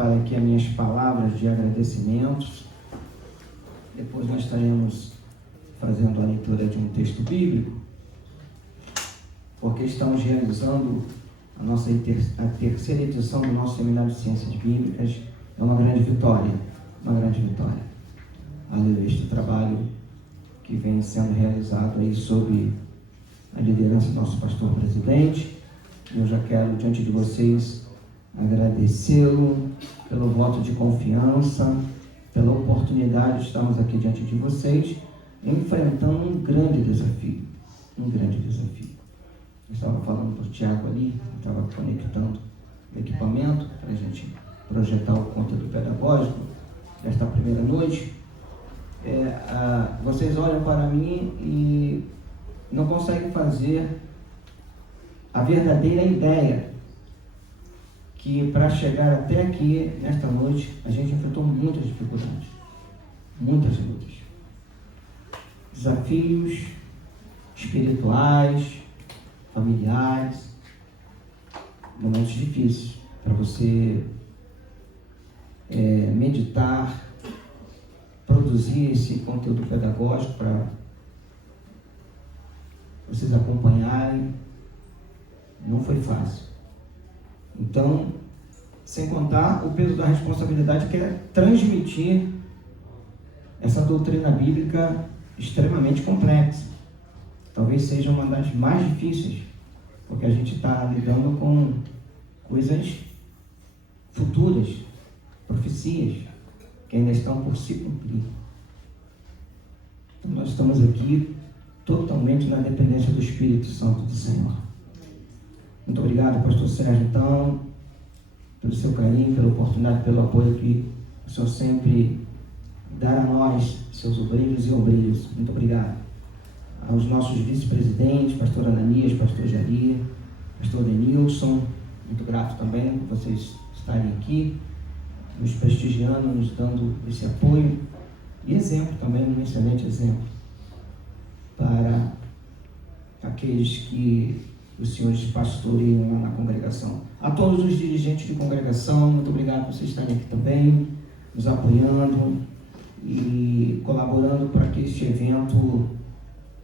antecipar aqui as minhas palavras de agradecimentos. Depois nós estaremos fazendo a leitura de um texto bíblico, porque estamos realizando a terceira edição do nosso Seminário de Ciências Bíblicas. É uma grande vitória, Aleluia, este trabalho que vem sendo realizado aí sob a liderança do nosso pastor presidente. Eu já quero, diante de vocês, agradecê-lo pelo voto de confiança, pela oportunidade de estarmos aqui diante de vocês, enfrentando um grande desafio. Eu estava falando para o Tiago ali, estava conectando o equipamento para a gente projetar o conteúdo pedagógico desta primeira noite. Vocês olham para mim e não conseguem fazer a verdadeira ideia que para chegar até aqui, nesta noite, a gente enfrentou muitas dificuldades, muitas lutas, desafios espirituais, familiares, momentos difíceis para você meditar, produzir esse conteúdo pedagógico para vocês acompanharem. Não foi fácil. Então, sem contar o peso da responsabilidade que é transmitir essa doutrina bíblica extremamente complexa. Talvez seja uma das mais difíceis, porque a gente está lidando com coisas futuras, profecias, que ainda estão por se cumprir. Então, nós estamos aqui totalmente na dependência do Espírito Santo do Senhor. Muito obrigado, pastor Sérgio, então, pelo seu carinho, pela oportunidade, pelo apoio que o Senhor sempre dá a nós, seus obreiros e obreiras. Muito obrigado. Aos nossos vice-presidentes, pastor Ananias, pastor Jair, pastor Denilson, muito grato também por vocês estarem aqui, nos prestigiando, nos dando esse apoio e exemplo também, um excelente exemplo para aqueles que os senhores pastoreiam lá na congregação. A todos os dirigentes de congregação, muito obrigado por vocês estarem aqui também, nos apoiando e colaborando para que este evento,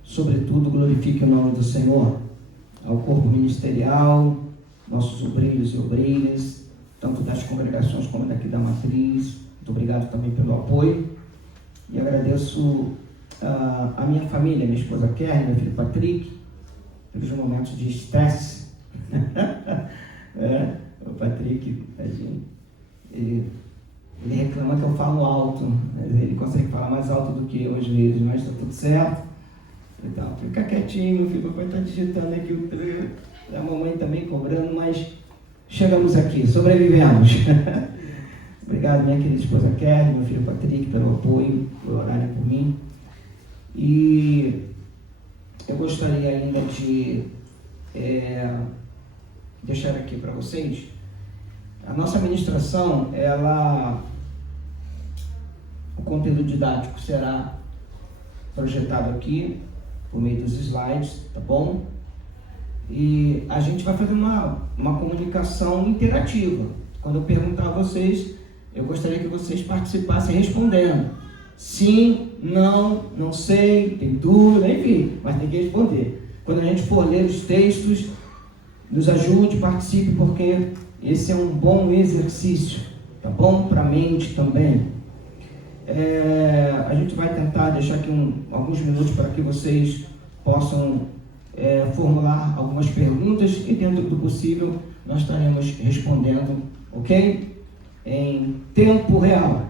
sobretudo, glorifique o nome do Senhor. Ao corpo ministerial, nossos obreiros e obreiras, tanto das congregações como daqui da matriz, muito obrigado também pelo apoio. E agradeço a minha família, minha esposa Kerry, meu filho Patrick, pelos momentos de estresse. O Patrick, tadinho, ele reclama que eu falo alto, ele consegue falar mais alto do que eu às vezes, mas está tudo certo. Então, fica quietinho, meu filho, o papai está digitando aqui o treino, a mamãe também cobrando, mas chegamos aqui, sobrevivemos. Obrigado, minha querida esposa Kelly, meu filho Patrick, pelo apoio, por orarem por mim. E eu gostaria ainda de deixar aqui para vocês, a nossa ministração, o conteúdo didático será projetado aqui, por meio dos slides, tá bom? E a gente vai fazer uma comunicação interativa. Quando eu perguntar a vocês, eu gostaria que vocês participassem respondendo. Sim, não, não sei, tem dúvida, enfim, mas tem que responder. Quando a gente for ler os textos, nos ajude, participe, porque esse é um bom exercício, tá bom? Para a mente também. A gente vai tentar deixar aqui alguns minutos para que vocês possam formular algumas perguntas e, dentro do possível, nós estaremos respondendo, ok? Em tempo real.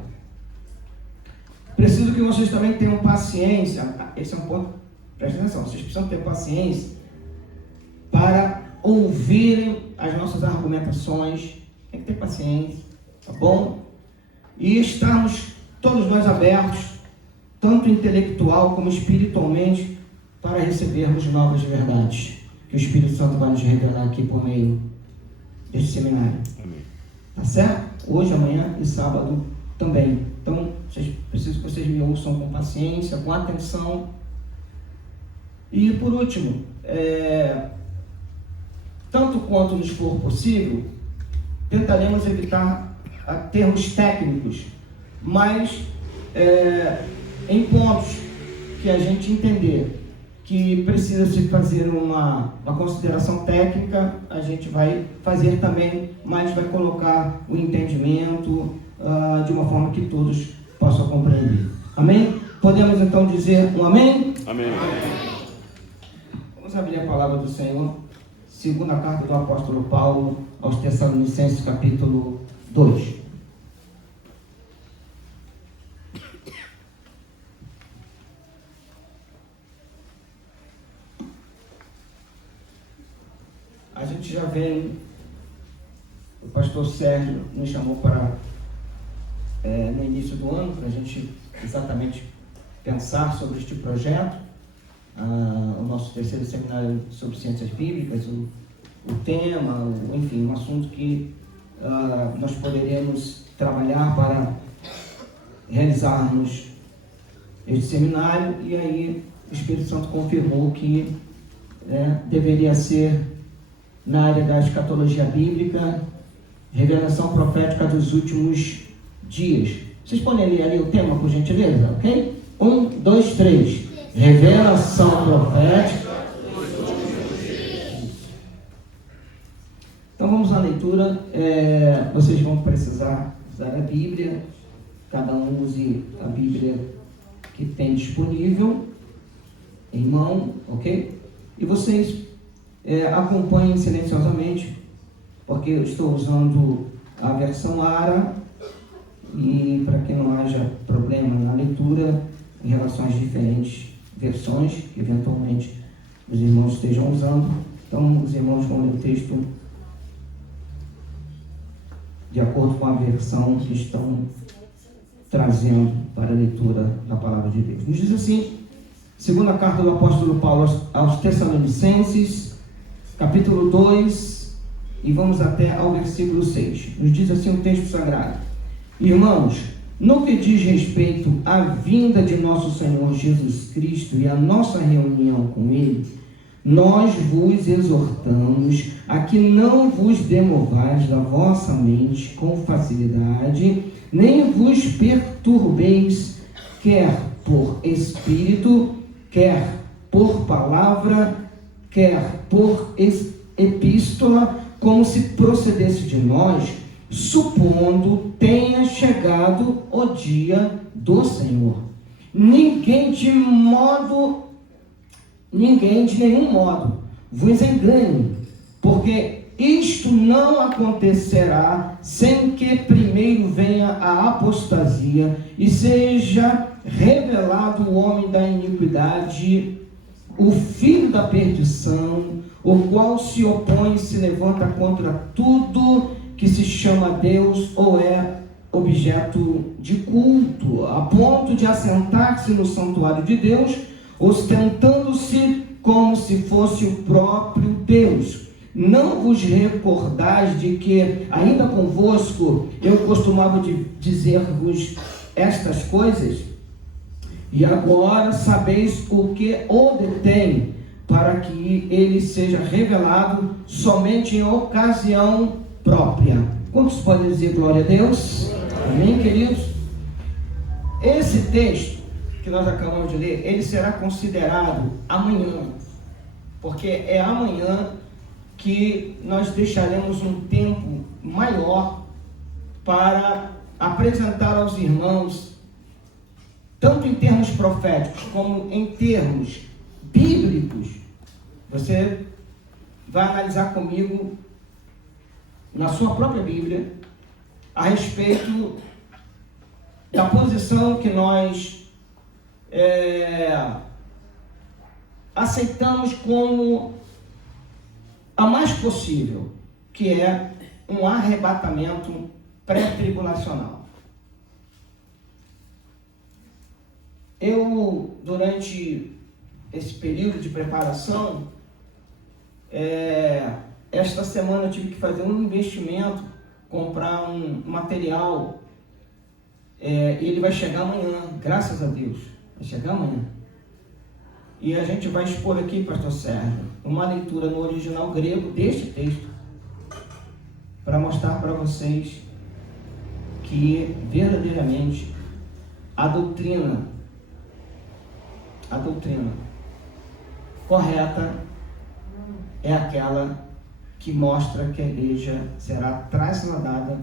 Preciso que vocês também tenham paciência, esse é um ponto, presta atenção, vocês precisam ter paciência para ouvirem as nossas argumentações, tem que ter paciência, tá bom? E estarmos todos nós abertos, tanto intelectual como espiritualmente, para recebermos novas verdades, que o Espírito Santo vai nos revelar aqui por meio deste seminário. Amém. Tá certo? Hoje, amanhã e sábado também. Então, preciso que vocês me ouçam com paciência, com atenção. E, por último, tanto quanto nos for possível, tentaremos evitar a termos técnicos, mas em pontos que a gente entender que precisa se fazer uma consideração técnica, a gente vai fazer também, mas vai colocar o entendimento de uma forma que todos possam compreender. Amém? Podemos então dizer um amém? Amém. Vamos abrir a palavra do Senhor. Segunda carta do apóstolo Paulo aos Tessalonicenses, capítulo 2. A gente já vem, o pastor Sérgio nos chamou para, no início do ano, para a gente exatamente pensar sobre este projeto, o nosso terceiro seminário sobre ciências bíblicas, o tema, enfim, um assunto que nós poderemos trabalhar para realizarmos este seminário, e aí o Espírito Santo confirmou que deveria ser na área da escatologia bíblica, revelação profética dos últimos dias. Vocês podem ler ali o tema, por gentileza, ok? 1, 2, 3. Revelação profética. Então vamos à leitura. Vocês vão precisar usar a Bíblia. Cada um use a Bíblia que tem disponível em mão, ok? E vocês acompanhem silenciosamente, porque eu estou usando a versão ARA, e para que não haja problema na leitura em relação às diferentes versões que eventualmente os irmãos estejam usando, então os irmãos vão ler o texto de acordo com a versão que estão trazendo para a leitura da palavra de Deus. Nos diz assim, segunda carta do apóstolo Paulo aos Tessalonicenses, capítulo 2, e vamos até ao versículo 6. Nos diz assim o texto sagrado: Irmãos, no que diz respeito à vinda de nosso Senhor Jesus Cristo e à nossa reunião com Ele, nós vos exortamos a que não vos demovais da vossa mente com facilidade, nem vos perturbeis, quer por espírito, quer por palavra, quer por epístola, como se procedesse de nós, supondo tenha chegado o dia do Senhor. Ninguém de nenhum modo vos engane, porque isto não acontecerá sem que primeiro venha a apostasia e seja revelado o homem da iniquidade, o filho da perdição, o qual se opõe e se levanta contra tudo que se chama Deus ou é objeto de culto, a ponto de assentar-se no santuário de Deus, ostentando-se como se fosse o próprio Deus. Não vos recordais de que, ainda convosco, eu costumava dizer-vos estas coisas? E agora sabeis o que o detém, para que ele seja revelado somente em ocasião própria. Quantos podem dizer glória a Deus? Amém, queridos? Esse texto que nós acabamos de ler, ele será considerado amanhã, porque é amanhã que nós deixaremos um tempo maior para apresentar aos irmãos, tanto em termos proféticos como em termos bíblicos. Você vai analisar comigo na sua própria Bíblia a respeito da posição que nós aceitamos como a mais possível, que é um arrebatamento pré-tribulacional. Eu, durante esse período de preparação, esta semana eu tive que fazer um investimento, comprar um material, e ele vai chegar amanhã, graças a Deus, vai chegar amanhã. E a gente vai expor aqui, pastor Sérgio, uma leitura no original grego deste texto, para mostrar para vocês que verdadeiramente a doutrina correta é aquela que mostra que a igreja será trasladada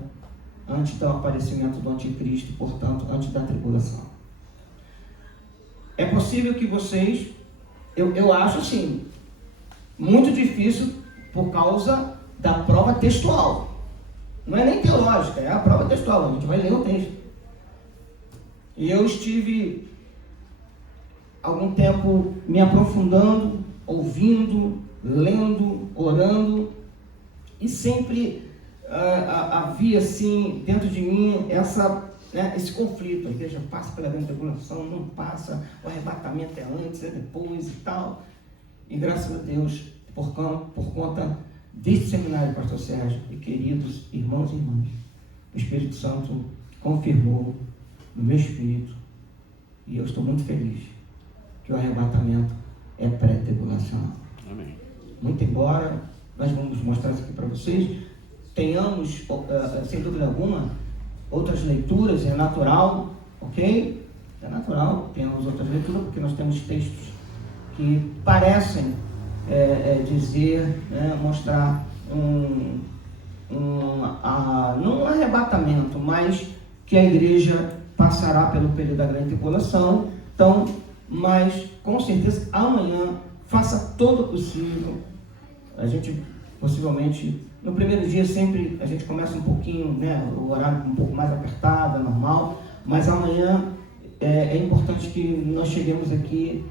antes do aparecimento do anticristo, portanto, antes da tribulação. É possível que vocês, eu acho assim, muito difícil por causa da prova textual. Não é nem teológica, é a prova textual, a gente vai ler o texto. E eu estive algum tempo me aprofundando, ouvindo, lendo, orando, e sempre havia assim dentro de mim esse conflito. A igreja passa pela grande tribulação, não passa, o arrebatamento é antes, é depois e tal. E graças a Deus, por conta deste seminário, pastor Sérgio, e queridos irmãos e irmãs, o Espírito Santo confirmou no meu espírito, e eu estou muito feliz, que o arrebatamento é pré-tribulacional. Amém. Muito embora nós vamos mostrar isso aqui para vocês, tenhamos, sem dúvida alguma, outras leituras, é natural, ok? É natural, temos outras leituras, porque nós temos textos que parecem dizer, mostrar não um arrebatamento, mas que a igreja passará pelo período da grande tribulação. Então, mas com certeza amanhã faça todo o possível. A gente possivelmente no primeiro dia sempre a gente começa um pouquinho, o horário um pouco mais apertado, normal, mas amanhã é importante que nós cheguemos aqui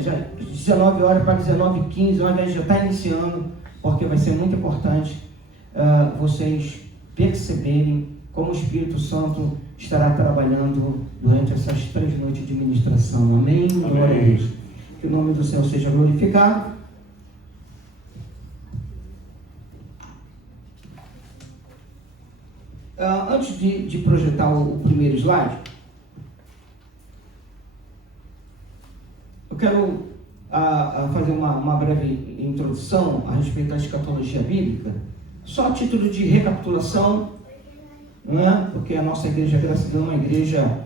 já 19 horas para 19h15, ao invés de já estar iniciando, porque vai ser muito importante vocês perceberem como o Espírito Santo estará trabalhando durante essas 3 noites de ministração. Amém? Glória a Deus. Que o nome do Senhor seja glorificado. Antes de projetar o primeiro slide, eu quero fazer uma breve introdução a respeito da escatologia bíblica, só a título de recapitulação, porque a nossa igreja, graças a Deus, é uma igreja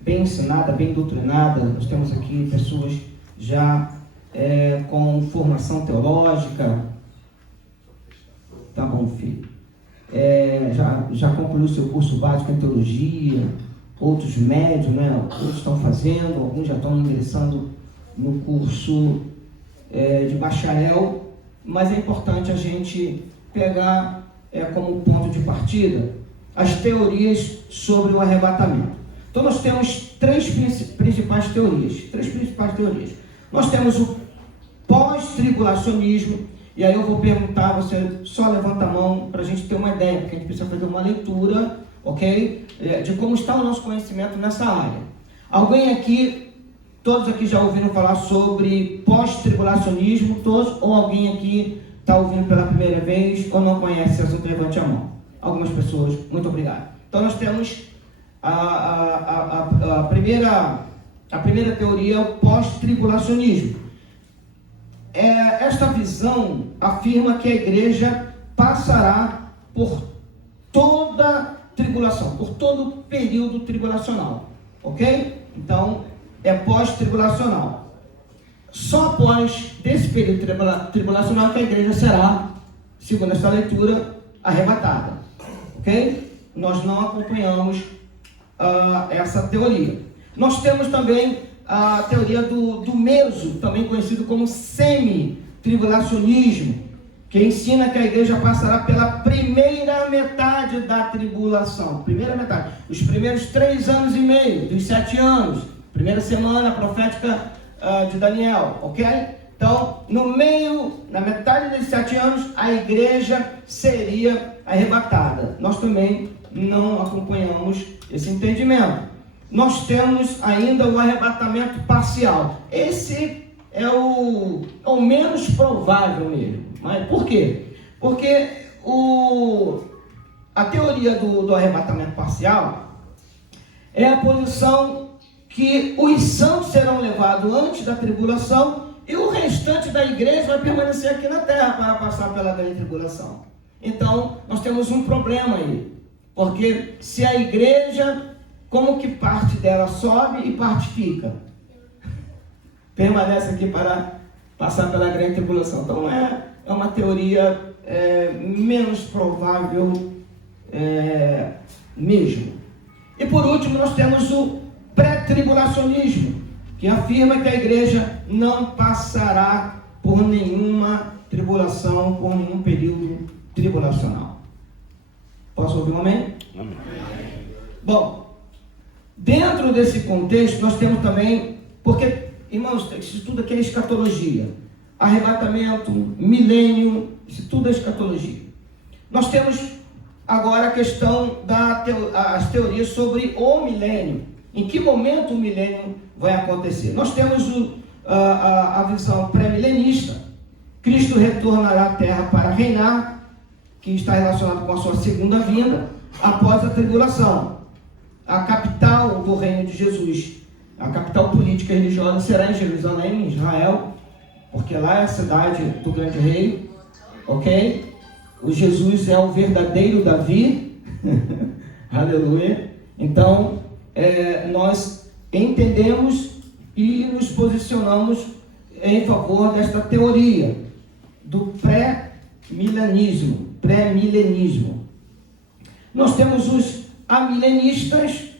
bem ensinada, bem doutrinada. Nós temos aqui pessoas já com formação teológica. Tá bom, filho. Já concluiu seu curso básico em teologia, outros médios, outros estão fazendo, alguns já estão ingressando no curso de bacharel, mas é importante a gente pegar como ponto de partida as teorias sobre o arrebatamento. Então nós temos três principais teorias. Nós temos o pós-tribulacionismo, e aí eu vou perguntar, você só levanta a mão para a gente ter uma ideia, porque a gente precisa fazer uma leitura, ok? De como está o nosso conhecimento nessa área. Alguém aqui, todos aqui já ouviram falar sobre pós-tribulacionismo, todos, ou alguém aqui está ouvindo pela primeira vez, ou não conhece esse assunto? Levante a mão. Algumas pessoas, muito obrigado. Então nós temos a primeira teoria, o pós-tribulacionismo. Esta visão afirma que a igreja passará por toda tribulação, por todo o período tribulacional, ok? Então, é pós-tribulacional. Só após desse período tribulacional que a igreja será, segundo essa leitura, arrebatada, ok? Nós não acompanhamos essa teoria. Nós temos também a teoria do meso, também conhecido como semi-tribulacionismo, que ensina que a igreja passará pela primeira metade da tribulação. Primeira metade. Os primeiros 3 anos e meio, dos 7 anos. Primeira semana profética de Daniel, ok? Então, na metade desses 7 anos, a igreja seria arrebatada. Nós também não acompanhamos esse entendimento. Nós temos ainda o arrebatamento parcial. Esse é o menos provável mesmo. Mas por quê? Porque a teoria do arrebatamento parcial é a posição que os santos serão levados antes da tribulação e o restante da igreja vai permanecer aqui na terra para passar pela grande tribulação. Então, nós temos um problema aí. Porque se a igreja, como que parte dela sobe e parte fica? Permanece aqui para passar pela grande tribulação. Então é uma teoria menos provável mesmo. E por último nós temos o pré-tribulacionismo, que afirma que a igreja não passará por nenhuma tribulação, por nenhum período tribulacional. Posso ouvir um amém? Amém. Bom, dentro desse contexto nós temos também, porque, irmãos, isso tudo aqui é escatologia, arrebatamento, milênio, isso tudo é escatologia. Nós temos agora a questão das teorias sobre o milênio. Em que momento o milênio vai acontecer? Nós temos a visão pré-milenista. Cristo retornará à terra para reinar, que está relacionado com a sua segunda vinda, após a tribulação. A capital do reino de Jesus, a capital política e religiosa, será em Jerusalém, em Israel, porque lá é a cidade do grande rei, ok? O Jesus é o verdadeiro Davi, aleluia. Então, nós entendemos e nos posicionamos em favor desta teoria do pré-milenismo. Nós temos os amilenistas.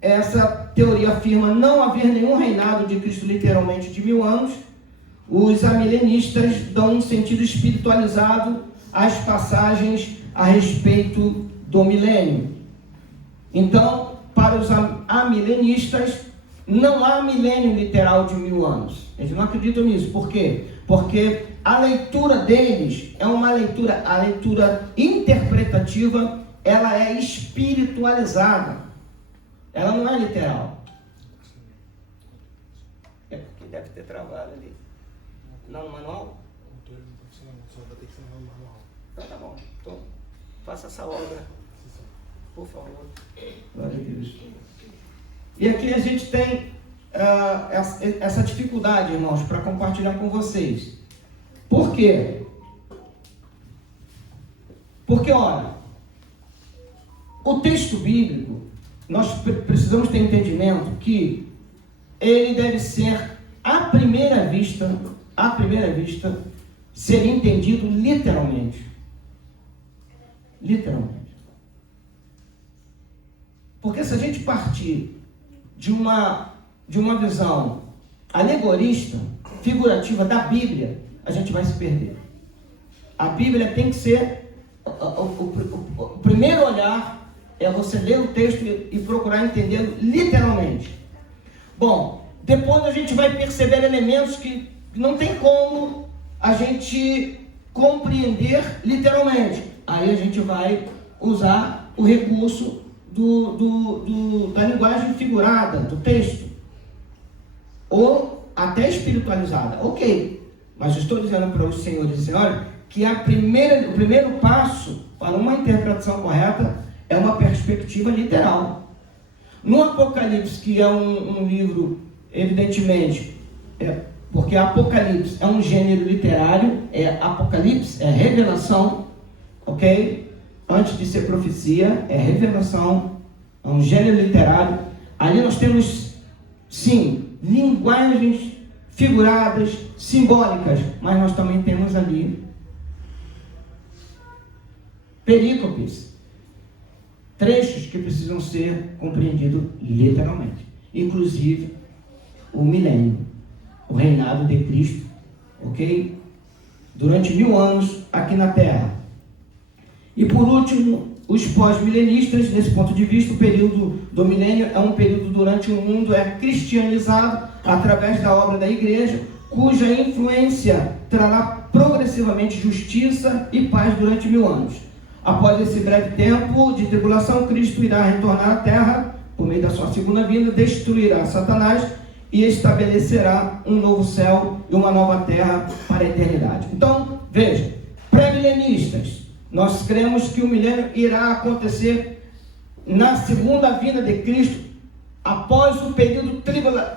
Essa teoria afirma não haver nenhum reinado de Cristo literalmente de 1000 anos. Os amilenistas dão um sentido espiritualizado às passagens a respeito do milênio. Então, para os amilenistas, não há milênio literal de 1000 anos. Eles não acreditam nisso. Por quê? Porque a leitura deles é uma leitura, a leitura interpretativa, ela é espiritualizada. Ela não é literal. É porque deve ter travado ali. Não no manual? Só vai ter que ser no manual. Então tá bom. Então, faça essa obra. Por favor. Glória a Deus. E aqui a gente tem essa dificuldade, irmãos, para compartilhar com vocês. Por quê? Porque, olha, o texto bíblico, nós precisamos ter entendimento que ele deve ser, à primeira vista, ser entendido literalmente. Literalmente. Porque se a gente partir de uma visão alegorista, figurativa da Bíblia, a gente vai se perder. A Bíblia tem que ser, o primeiro olhar é você ler o texto e procurar entendê-lo literalmente. Bom, depois a gente vai perceber elementos que não tem como a gente compreender literalmente. Aí a gente vai usar o recurso da linguagem figurada, do texto, ou até espiritualizada. Ok, mas eu estou dizendo para os senhores e senhoras que o primeiro passo para uma interpretação correta é uma perspectiva literal. No Apocalipse, que é um livro, evidentemente, porque Apocalipse é um gênero literário, Apocalipse é revelação, ok? Antes de ser profecia, é revelação, é um gênero literário. Ali nós temos, sim, linguagens figuradas, simbólicas, mas nós também temos ali perícopes, trechos que precisam ser compreendidos literalmente. Inclusive, o milênio, o reinado de Cristo, ok? Durante 1000 anos aqui na Terra. E por último, os pós-milenistas, desse ponto de vista, o período do milênio é um período durante o mundo é cristianizado através da obra da igreja, cuja influência trará progressivamente justiça e paz durante 1000 anos. Após esse breve tempo de tribulação, Cristo irá retornar à terra, por meio da sua segunda vinda, destruirá Satanás e estabelecerá um novo céu e uma nova terra para a eternidade. Então, veja, pré-milenistas, nós cremos que o milênio irá acontecer na segunda vinda de Cristo, após o período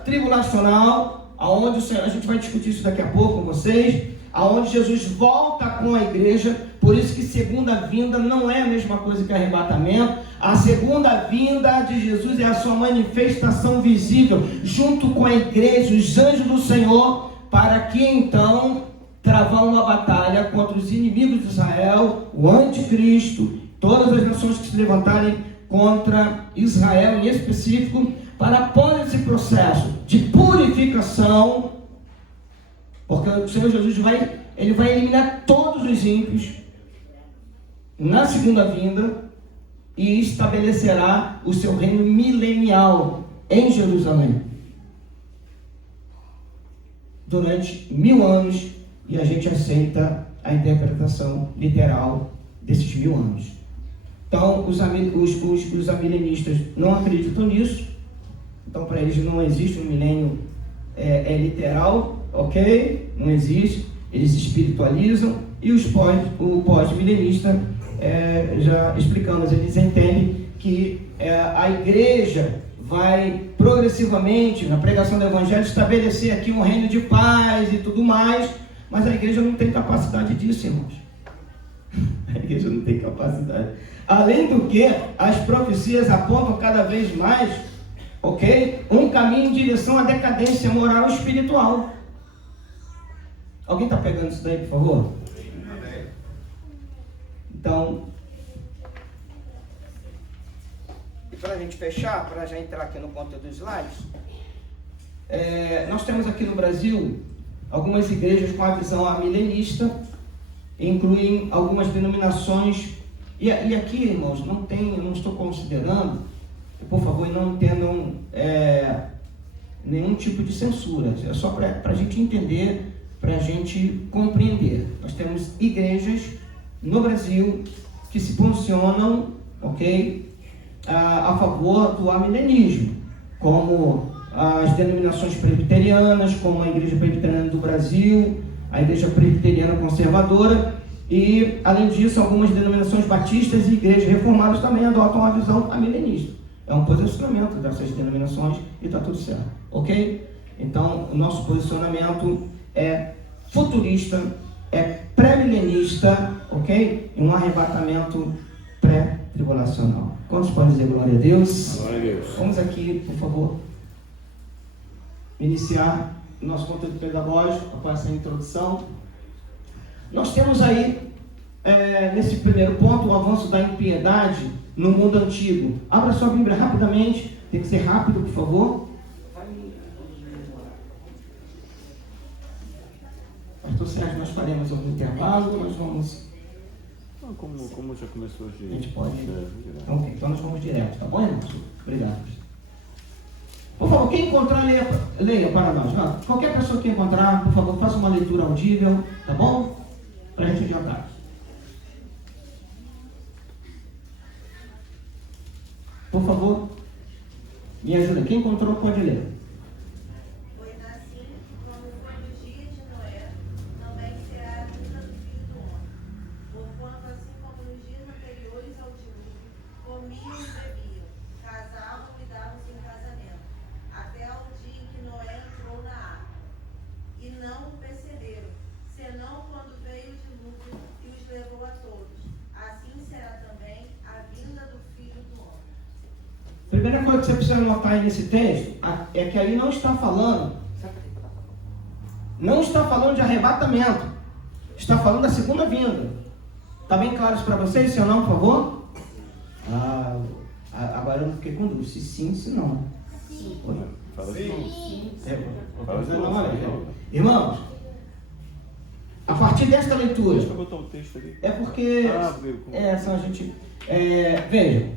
tribulacional, aonde a gente vai discutir isso daqui a pouco com vocês, aonde Jesus volta com a igreja, Por isso que segunda vinda não é a mesma coisa que arrebatamento. A segunda vinda de Jesus é a sua manifestação visível, junto com a igreja, os anjos do Senhor, para que então travar uma batalha contra os inimigos de Israel, o anticristo, todas as nações que se levantarem contra Israel em específico, para após esse processo de purificação, porque o Senhor Jesus vai eliminar todos os ímpios na segunda vinda e estabelecerá o seu reino milenial em Jerusalém durante 1000 anos, e a gente aceita a interpretação literal desses 1000 anos. Então os amilenistas não acreditam nisso. Então para eles não existe um milênio literal, ok? Não existe. Eles espiritualizam. E o pós-milenista, já explicamos, eles entendem que a igreja vai progressivamente, na pregação do evangelho, estabelecer aqui um reino de paz e tudo mais, mas a igreja não tem capacidade disso, irmãos. A igreja não tem capacidade. Além do que, as profecias apontam cada vez mais, ok? Um caminho em direção à decadência moral e espiritual. Alguém está pegando isso daí, por favor? Então, e para a gente fechar, para já entrar aqui no conteúdo dos slides, nós temos aqui no Brasil algumas igrejas com a visão amilenista, incluem algumas denominações, e aqui, irmãos, eu não estou considerando, por favor, não entendam nenhum tipo de censura, é só para a gente entender, para a gente compreender. Nós temos igrejas no Brasil que se posicionam, ok, a favor do amilenismo, como as denominações presbiterianas, como a Igreja Presbiteriana do Brasil, a Igreja Presbiteriana Conservadora, e além disso algumas denominações batistas e igrejas reformadas também adotam a visão amilenista. É um posicionamento dessas denominações e está tudo certo, ok? Então o nosso posicionamento é futurista, é pré-milenista, ok? E um arrebatamento pré-tribulacional. Quantos podem dizer glória a Deus? Glória a Deus. Vamos aqui, por favor, iniciar nosso conteúdo pedagógico após essa introdução. Nós temos aí, nesse primeiro ponto, o avanço da impiedade no mundo antigo. Abra sua Bíblia rapidamente, tem que ser rápido, por favor. Pastor Sérgio, nós faremos algum intervalo, nós vamos... Como já começou hoje? A gente pode... Então nós vamos direto, tá bom, irmãos? Obrigado. Por favor, quem encontrar, leia para nós. Qualquer pessoa que encontrar, por favor, faça uma leitura audível, tá bom? Para a gente adiantar. Por favor, me ajuda. Quem encontrou pode ler. A primeira coisa que você precisa notar aí nesse texto é que aí não está falando de arrebatamento, está falando da segunda vinda. Está bem claro isso para vocês, sim ou não, por favor? Agora eu não fiquei com dúvida, se sim, se não. Sim. Irmãos, a partir desta leitura, deixa eu botar o texto ali. É porque só a gente veja,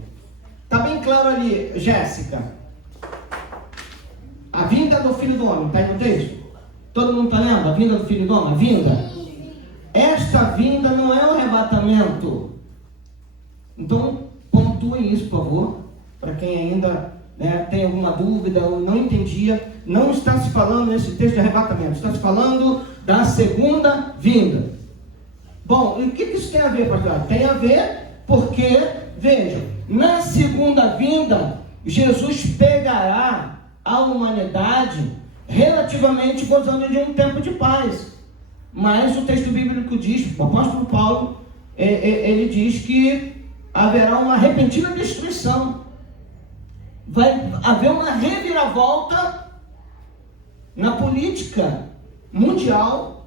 está bem claro ali, Jéssica, a vinda do Filho do Homem, está aí no texto? Todo mundo está lendo? A vinda do Filho do Homem, a vinda. Esta vinda não é um arrebatamento. Então, pontuem isso, por favor, para quem ainda tem alguma dúvida ou não entendia. Não está se falando nesse texto de arrebatamento, está se falando da segunda vinda. Bom, e o que isso tem a ver, pastor? Tem a ver porque, veja, na segunda vinda, Jesus pegará a humanidade relativamente gozando de um tempo de paz. Mas o texto bíblico diz, o apóstolo Paulo ele diz que haverá uma repentina destruição. Vai haver uma reviravolta na política mundial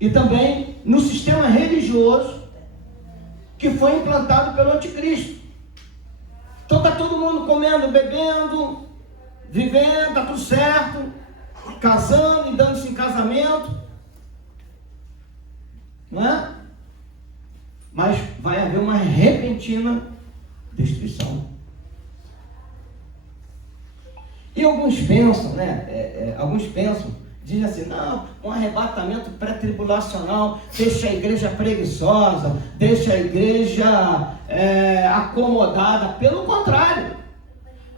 e também no sistema religioso que foi implantado pelo anticristo. Então está todo mundo comendo, bebendo, vivendo, está tudo certo, casando e dando-se em casamento, não é? Mas vai haver uma repentina destruição. E alguns pensam, dizem assim, não, um arrebatamento pré-tribulacional deixa a igreja preguiçosa, deixa a igreja acomodada. Pelo contrário.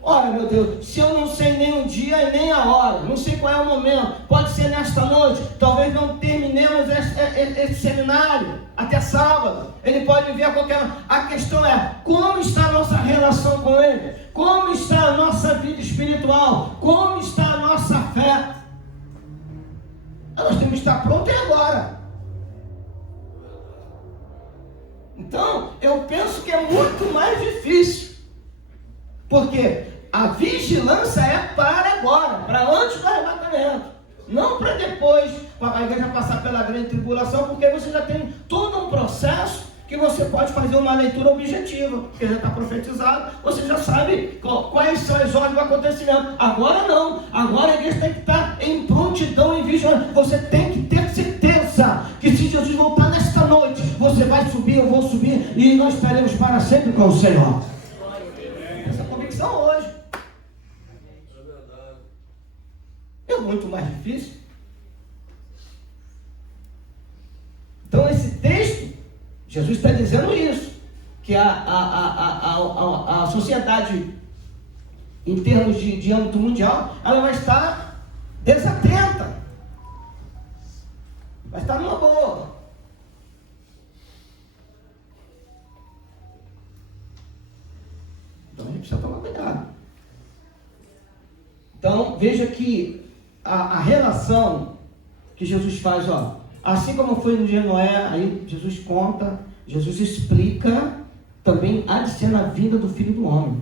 Ora, meu Deus, se eu não sei nem o dia e nem a hora, não sei qual é o momento, pode ser nesta noite, talvez não terminemos esse seminário até sábado, ele pode vir a qualquer hora. A questão é, como está a nossa relação com ele? Como está a nossa vida espiritual? Como está a nossa fé? Nós temos que estar prontos agora. Então, eu penso que é muito mais difícil. Porque a vigilância é para agora, para antes do arrebatamento. Não para depois, para a igreja passar pela grande tribulação, porque você já tem todo um processo que você pode fazer uma leitura objetiva, porque já está profetizado, você já sabe quais são as ordens do acontecimento. Agora não, agora a igreja tem que estar em prontidão, em vigilância. Você tem que ter certeza que se Jesus voltar nesta noite, você vai subir, eu vou subir, e nós estaremos para sempre com o Senhor. Essa convicção hoje. É muito mais difícil. Então esse texto, Jesus está dizendo isso, que a sociedade, em termos de âmbito mundial, ela vai estar desatenta, vai estar numa boa. Então a gente precisa tomar cuidado. Então veja que a relação que Jesus faz, assim como foi no dia de Noé, aí Jesus conta, Jesus explica, também há de ser na vinda do Filho do Homem.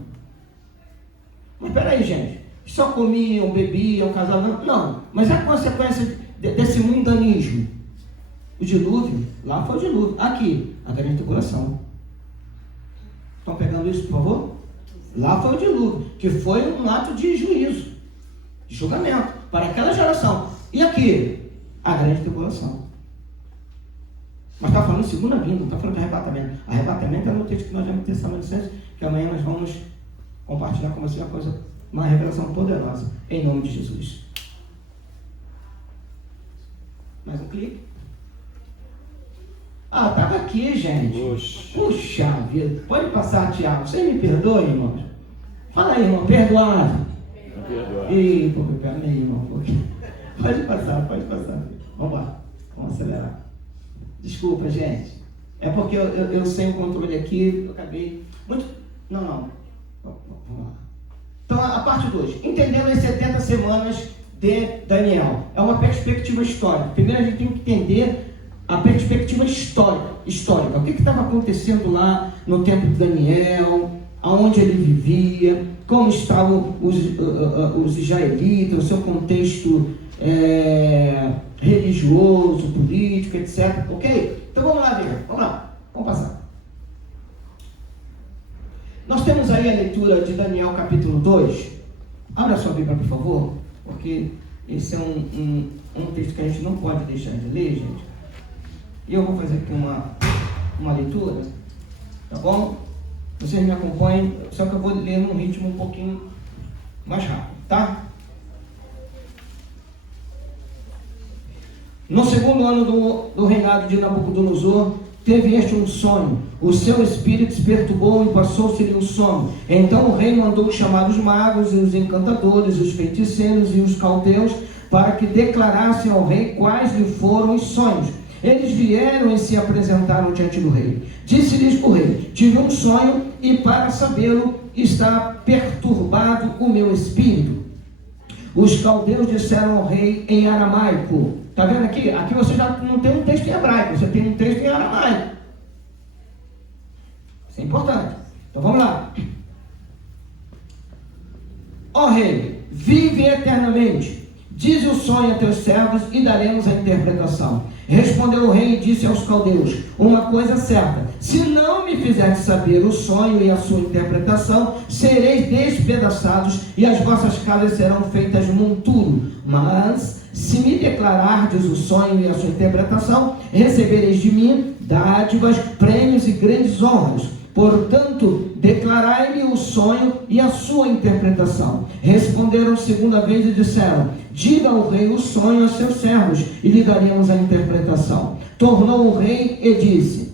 Mas peraí, gente, só comiam, bebiam, casavam? Não, mas é a consequência desse mundanismo. O dilúvio, lá foi o dilúvio. Aqui, a grande tribulação. Estão pegando isso, por favor? Lá foi o dilúvio, que foi um ato de juízo, de julgamento, para aquela geração. E aqui, a grande tribulação. Mas está falando de segunda vinda, não está falando de arrebatamento. Arrebatamento é no texto que nós vamos ter essa licença, que amanhã nós vamos compartilhar com você uma revelação poderosa, em nome de Jesus. Mais um clique. Estava aqui, gente. Puxa vida. Pode passar, Tiago. Vocês me perdoem, irmãos? Fala aí, irmão. Perdoado. Ih, vou pegar meio, irmão. Pode passar. Vamos lá. Vamos acelerar. Desculpa, gente. É porque eu sem o controle aqui, eu acabei... Não. Vamos lá. Então, a parte 2. Entendendo as 70 semanas de Daniel. É uma perspectiva histórica. Primeiro a gente tem que entender a perspectiva histórica. O que estava acontecendo lá no tempo de Daniel, aonde ele vivia, como estavam os israelitas, o seu contexto religioso, político, etc. Ok? Então vamos lá ver. Vamos passar. Nós temos aí a leitura de Daniel capítulo 2. Abra sua Bíblia, por favor, porque esse é um texto que a gente não pode deixar de ler, gente. E eu vou fazer aqui uma leitura, tá bom? Vocês me acompanhem, só que eu vou ler num ritmo um pouquinho mais rápido, tá? No segundo ano do reinado de Nabucodonosor, teve este um sonho. O seu espírito se perturbou e passou-se-lhe o sono. Então o rei mandou chamar os magos e os encantadores, os feiticeiros e os caldeus, para que declarassem ao rei quais lhe foram os sonhos. Eles vieram e se apresentaram diante do rei. Disse-lhes o rei: tive um sonho e para sabê-lo está perturbado o meu espírito. Os caldeus disseram ao rei em aramaico. Está vendo aqui? Aqui você já não tem um texto em hebraico, você tem um texto em aramaico. Isso é importante. Então vamos lá. Ó rei, vive eternamente. Dize o sonho a teus servos e daremos a interpretação. Respondeu o rei e disse aos caldeus: uma coisa certa, se não me fizerdes saber o sonho e a sua interpretação, sereis despedaçados e as vossas casas serão feitas monturo. Mas se me declarardes o sonho e a sua interpretação, recebereis de mim dádivas, prêmios e grandes honras. Portanto, declarai-me o sonho e a sua interpretação. Responderam segunda vez e disseram: diga ao rei o sonho a seus servos, e lhe daremos a interpretação. Tornou o rei e disse: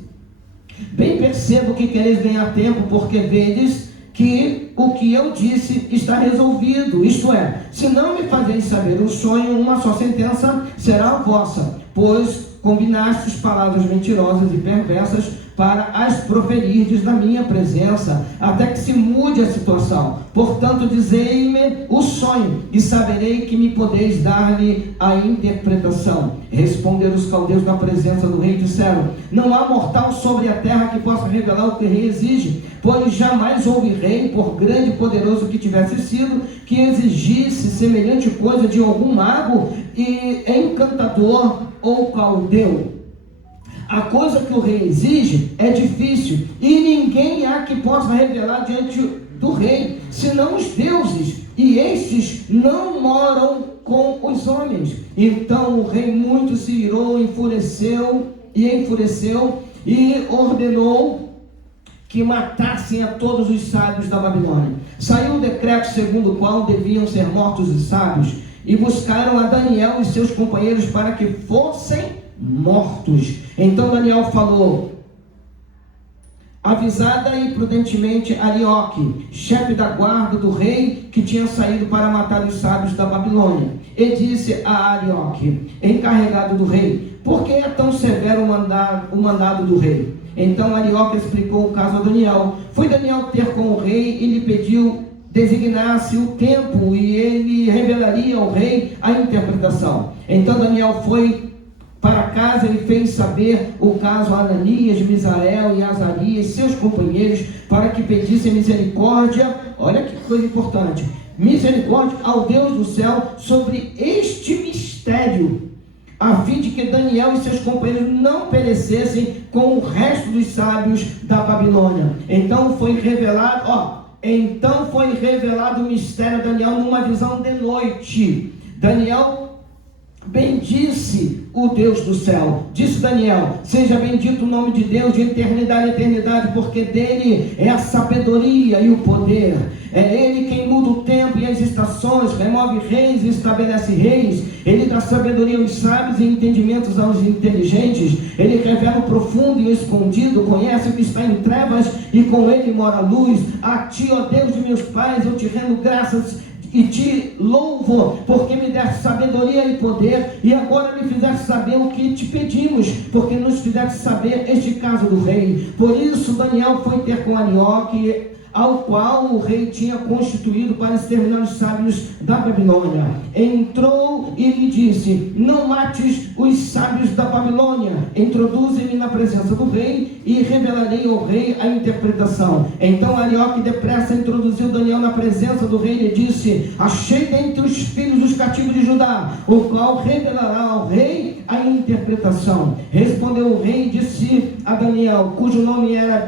bem percebo que quereis ganhar tempo, porque vedes que o que eu disse está resolvido. Isto é, se não me fazeis saber o sonho, uma só sentença será a vossa, pois combinastes palavras mentirosas e perversas para as proferirdes na minha presença, até que se mude a situação. Portanto, dizei-me o sonho, e saberei que me podeis dar-lhe a interpretação. Responderam os caldeus na presença do rei e disseram: não há mortal sobre a terra que possa revelar o que o rei exige, pois jamais houve rei, por grande e poderoso que tivesse sido, que exigisse semelhante coisa de algum mago e encantador ou caldeu. A coisa que o rei exige é difícil, e ninguém há que possa revelar diante do rei, senão os deuses, e estes não moram com os homens. Então o rei muito se irou, enfureceu e ordenou que matassem a todos os sábios da Babilônia. Saiu o decreto segundo o qual deviam ser mortos os sábios, e buscaram a Daniel e seus companheiros para que fossem mortos. Então Daniel falou: avisada e prudentemente Arioque, chefe da guarda do rei, que tinha saído para matar os sábios da Babilônia, e disse a Arioque, encarregado do rei: por que é tão severo o mandado do rei? Então Arioque explicou o caso a Daniel. Foi Daniel ter com o rei e lhe pediu designasse o tempo, e ele revelaria ao rei a interpretação. Então Daniel foi para casa e fez saber o caso a Ananias, Misael e Azarias, seus companheiros, para que pedissem misericórdia. Olha que coisa importante: misericórdia ao Deus do céu sobre este mistério, a fim de que Daniel e seus companheiros não perecessem com o resto dos sábios da Babilônia. Então foi revelado o mistério a Daniel numa visão de noite. Daniel bendisse o Deus do céu. Disse Daniel: seja bendito o nome de Deus de eternidade a eternidade, porque dele é a sabedoria e o poder. É ele quem muda o tempo e as estações, remove reis e estabelece reis. Ele dá sabedoria aos sábios e entendimentos aos inteligentes. Ele revela o profundo e o escondido, conhece o que está em trevas e com ele mora a luz. A ti, ó Deus de meus pais, eu te rendo graças e te louvo, porque me deste sabedoria e poder, e agora me fizeste saber o que te pedimos, porque nos fizeste saber este caso do rei. Por isso Daniel foi ter com Arioque, ao qual o rei tinha constituído para exterminar os sábios da Babilônia. Entrou e lhe disse: não mates os sábios da Babilônia, introduze-me na presença do rei e revelarei ao rei a interpretação. Então Arioque depressa introduziu Daniel na presença do rei e disse: achei dentre os filhos dos cativos de Judá, o qual revelará ao rei a interpretação. Respondeu o rei e disse a Daniel, cujo nome era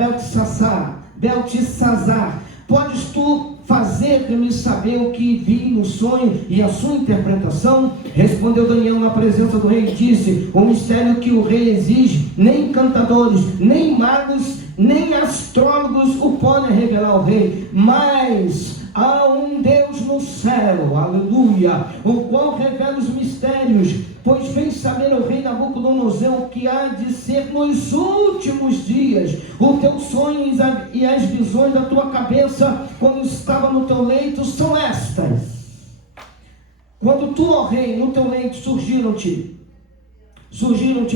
Beltesazar: podes tu fazer-me saber o que vi no sonho e a sua interpretação? Respondeu Daniel na presença do rei e disse: o mistério que o rei exige, nem encantadores, nem magos, nem astrólogos o podem revelar ao rei, mas há um Deus no céu, aleluia, o qual revela os mistérios, pois fez saber ao rei Nabucodonosor o que há de ser nos últimos dias. O teu sonho e as visões da tua cabeça, quando estava no teu leito, são estas. Quando tu, ó rei, no teu leito surgiram-te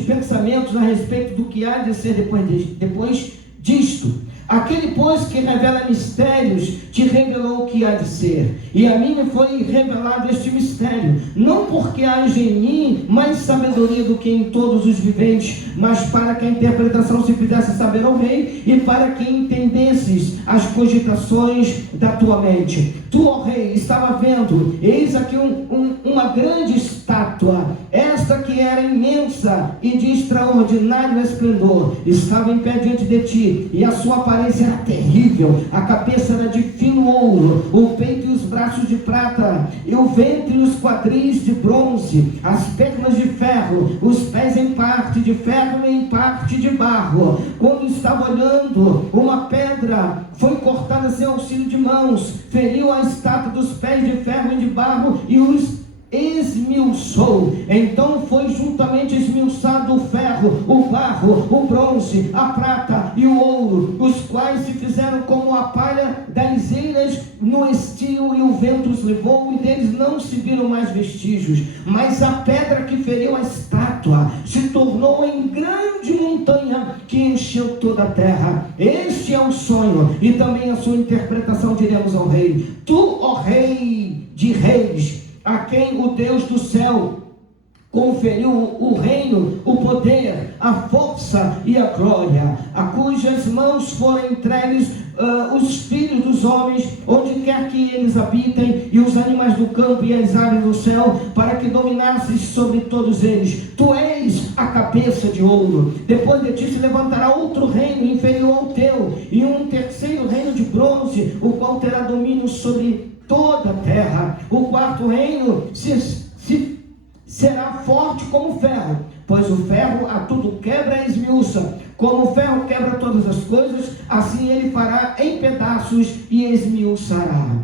pensamentos a respeito do que há de ser depois disto. Aquele, pois, que revela mistérios, te revelou o que há de ser. E a mim me foi revelado este mistério, não porque haja em mim mais sabedoria do que em todos os viventes, mas para que a interpretação se fizesse saber ao rei, e para que entendesses as cogitações da tua mente. Tu, ó rei, estava vendo, eis aqui uma grande estátua, esta que era imensa e de extraordinário esplendor, estava em pé diante de ti, e a sua aparência era terrível. A cabeça era de fino ouro, o peito e os braços de prata, e o ventre e os quadris de bronze, as pernas de ferro, os pés em parte de ferro e em parte de barro. Quando estava olhando, uma pedra foi cortada sem auxílio de mãos, feriu a estátua dos pés de ferro e de barro e os esmiuçou. Então foi juntamente esmiuçado o ferro, o barro, o bronze, a prata e o ouro, os quais se fizeram como a palha das eiras no estio, e o vento os levou, e deles não se viram mais vestígios. Mas a pedra que feriu a estátua se tornou em grande montanha que encheu toda a terra. Este é o sonho e também a sua interpretação, diremos ao rei. Tu, ó rei de reis, a quem o Deus do céu conferiu o reino, o poder, a força e a glória, a cujas mãos foram entregues os filhos dos homens, onde quer que eles habitem, e os animais do campo e as aves do céu, para que dominasses sobre todos eles. Tu és a cabeça de ouro. Depois de ti se levantará outro reino inferior ao teu, e um terceiro reino de bronze, o qual terá domínio sobre toda a terra. O quarto reino será forte como o ferro, pois o ferro a tudo quebra e esmiuça. Como o ferro quebra todas as coisas, assim ele fará em pedaços e esmiuçará.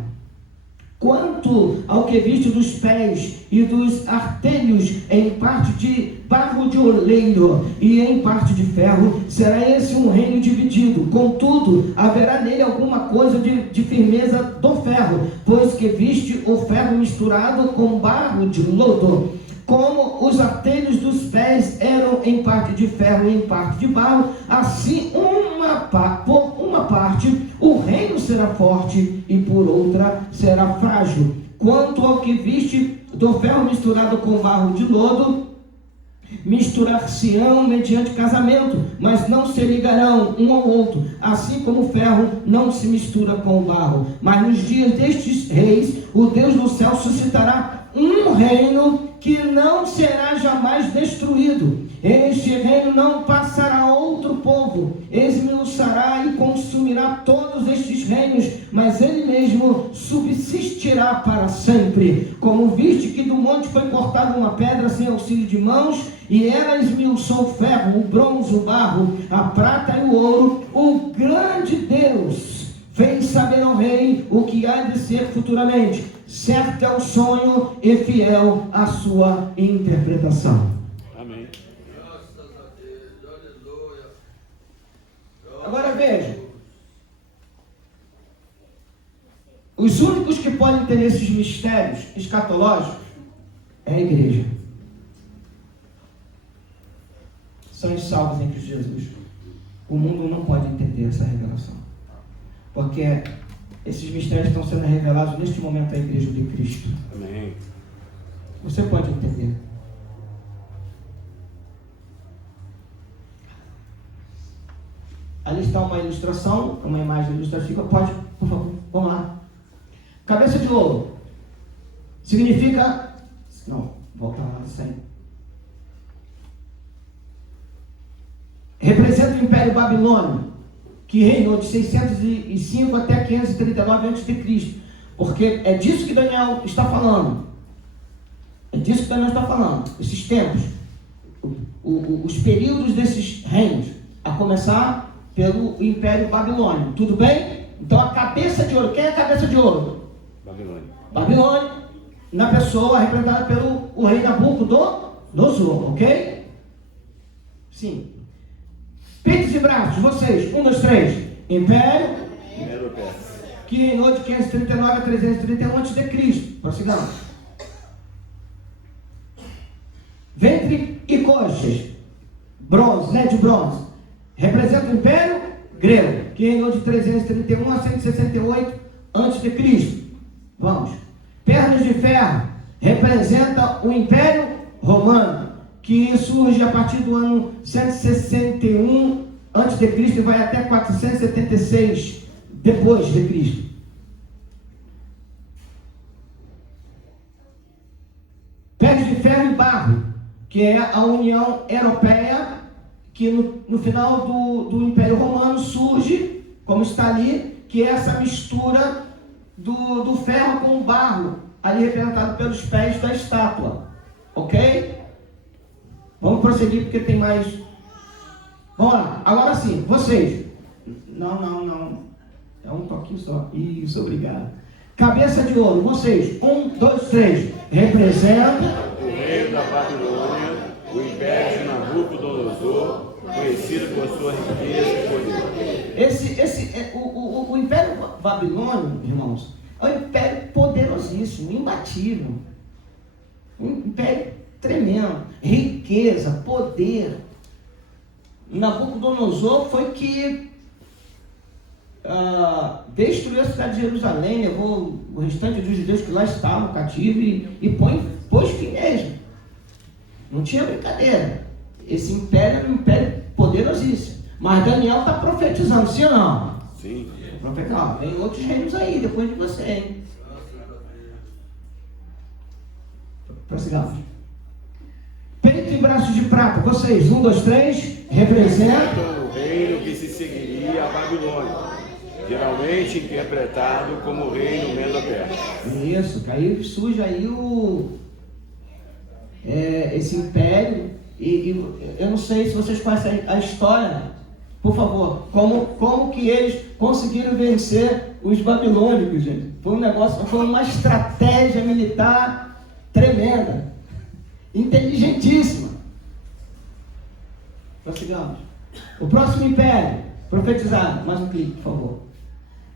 Quanto ao que viste dos pés e dos artelhos, em parte de barro de oleiro e em parte de ferro, será esse um reino dividido. Contudo, haverá nele alguma coisa de firmeza do ferro, pois que viste o ferro misturado com barro de lodo. Como os artelhos dos pés eram em parte de ferro e em parte de barro, assim por uma parte o reino será forte e por outra será frágil. Quanto ao que viste do ferro misturado com barro de lodo, misturar-se-ão mediante casamento, mas não se ligarão um ao outro, assim como o ferro não se mistura com o barro. Mas nos dias destes reis, o Deus do céu suscitará um reino que não será jamais destruído. Este reino não passará a outro povo, esmiuçará e consumirá todos estes reinos, mas ele mesmo subsistirá para sempre. Como viste que do monte foi cortada uma pedra sem auxílio de mãos, e ela esmiuçou o ferro, o bronze, o barro, a prata e o ouro, o grande Deus fez saber ao rei o que há de ser futuramente. Certo é o sonho e fiel a sua interpretação. Amém. Agora veja, os únicos que podem ter esses mistérios escatológicos é a igreja. São os salvos em Cristo Jesus. O mundo não pode entender essa revelação, porque esses mistérios estão sendo revelados neste momento à igreja de Cristo. Amém. Você pode entender. Ali está uma ilustração, uma imagem ilustrativa. Pode, por favor, vamos lá. Cabeça de ouro significa... Não, volta lá, sem. Representa o Império Babilônio, que reinou de 605 até 539 a.C., porque é disso que Daniel está falando. É disso que Daniel está falando. Esses tempos, os períodos desses reinos, a começar pelo Império Babilônio. Tudo bem? Então a cabeça de ouro, quem é a cabeça de ouro? Babilônia. Babilônia, na pessoa representada pelo o rei Nabucodonosor, ok? Sim. Peitos e braços, vocês, 1, 2, 3. Império, que reinou de 539 a 331 a.C. Prossigamos. Ventre e coxas, bronze, né, de bronze, representa o Império grego, que reinou de 331 a 168 a.C. Vamos. Pernas de ferro representa o Império Romano, que surge a partir do ano 161 a.C. e vai até 476 depois de Cristo. Pés de ferro e barro, que é a União Europeia, que no final do Império Romano surge, como está ali, que é essa mistura do ferro com o barro, ali representado pelos pés da estátua. Ok? Vamos prosseguir porque tem mais. Vamos lá. Agora sim, vocês. Não. É um toquinho só. Isso, obrigado. Cabeça de ouro, vocês. 1, 2, 3. Representa o reino da Babilônia, o império de Nabucodonosor, conhecido por sua riqueza e poder. O Império Babilônio, irmãos, é um império poderosíssimo, imbatível. Um império tremendo. Riqueza, poder. Nabucodonosor foi que destruiu a cidade de Jerusalém, levou o restante dos judeus que lá estavam cativos e pôs fim mesmo. Não tinha brincadeira. Esse império era um império poderosíssimo. Mas Daniel está profetizando, sim ou não? Sim. Profetizando. Vem outros reinos aí, depois de você, hein? Prossigamos. Peito e braços de prata, vocês, 1, 2, 3, representam o reino que se seguiria a Babilônia, geralmente interpretado como o reino Medo-Persa. Isso, aí surge aí esse império, e eu não sei se vocês conhecem a história, por favor, como que eles conseguiram vencer os babilônicos, gente. Foi uma estratégia militar tremenda, inteligentíssima. Prossigamos. O próximo império, profetizado, mais um clique, por favor.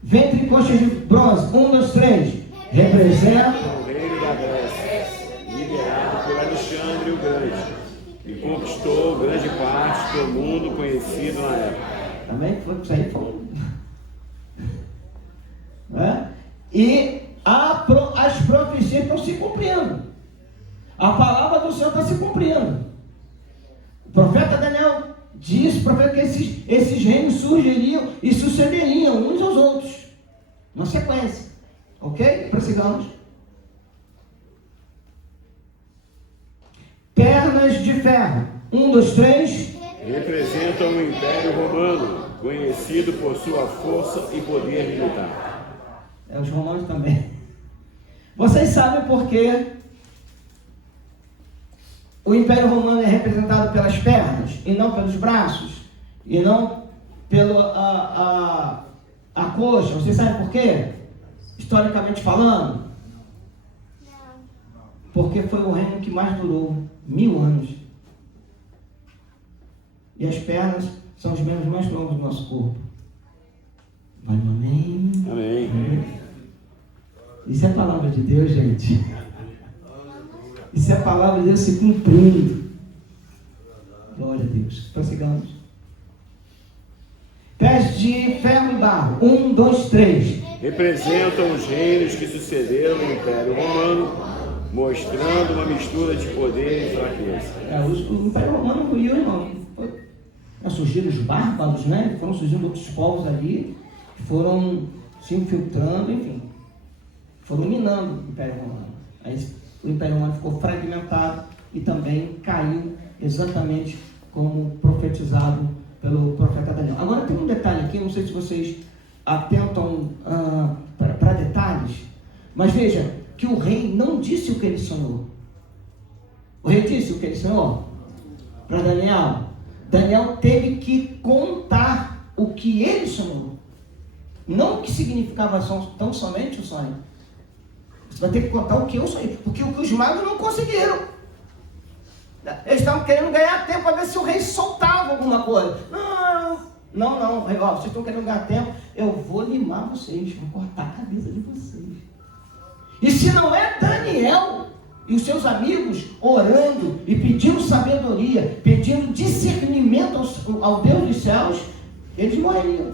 Ventre e coxas de bronze, 1, 2, 3, representa o reino da Grécia, liderado por Alexandre o Grande, e conquistou grande parte do mundo conhecido na época. Também isso aí foi E as profecias estão se cumprindo. A palavra do Senhor está se cumprindo. O profeta Daniel disse que esses reinos surgiriam e sucederiam uns aos outros, na sequência. Ok? Prossigamos. Pernas de ferro, 1, 2, 3. Representam o Império Romano, conhecido por sua força e poder militar. Os romanos também. Vocês sabem por que o Império Romano é representado pelas pernas e não pelos braços e não pela a coxa? Vocês sabem por quê? Historicamente falando? Porque foi o reino que mais durou 1000 anos. E as pernas são os membros mais longos do nosso corpo. Vai um amém? Amém. Isso é a palavra de Deus, gente. Isso é a palavra de Deus se cumprindo. Glória a Deus. Prossigamos. Pés de ferro e barro. 1, 2, 3. Representam os reinos que sucederam no Império Romano, mostrando uma mistura de poder e fraqueza. O Império Romano ruiu, irmão. Surgiram os bárbaros, né? Foram surgindo outros povos ali, foram se infiltrando, enfim. Foram minando o Império Romano. Aí o Império Romano ficou fragmentado e também caiu exatamente como profetizado pelo profeta Daniel. Agora tem um detalhe aqui, não sei se vocês atentam para detalhes, mas veja que o rei não disse o que ele sonhou. O rei disse o que ele sonhou para Daniel. Daniel teve que contar o que ele sonhou, não o que significava tão somente o sonho. Você vai ter que contar o que eu sonhei, porque o que os magos não conseguiram. Eles estavam querendo ganhar tempo para ver se o rei soltava alguma coisa. Não, rei, vocês estão querendo ganhar tempo, eu vou limar vocês, vou cortar a cabeça de vocês. E se não é Daniel e os seus amigos orando e pedindo sabedoria, pedindo discernimento ao Deus dos céus, eles morreriam.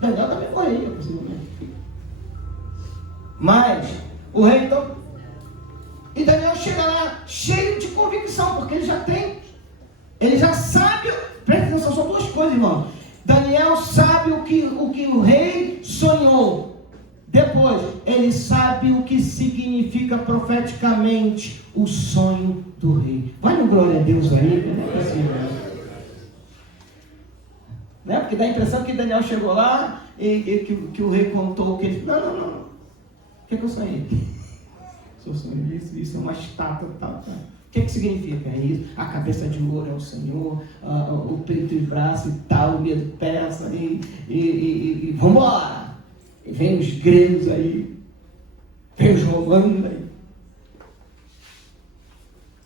Daniel também morreria, possivelmente. Mas o rei então... E Daniel chega lá cheio de convicção, porque ele já sabe, presta atenção, são duas coisas, irmão. Daniel sabe o que o rei sonhou. Depois, ele sabe o que significa profeticamente o sonho do rei. Vai no glória a Deus aí, não é possível. Né? Porque dá a impressão que Daniel chegou lá e que o rei contou o que ele... Não. O que eu sonhei? Eu sonhei isso é uma estátua, tal. O que significa isso? A cabeça de ouro é o Senhor, o peito e o braço e tal, o medo peça e vamos embora! E vem os gregos aí, vem os romanos aí.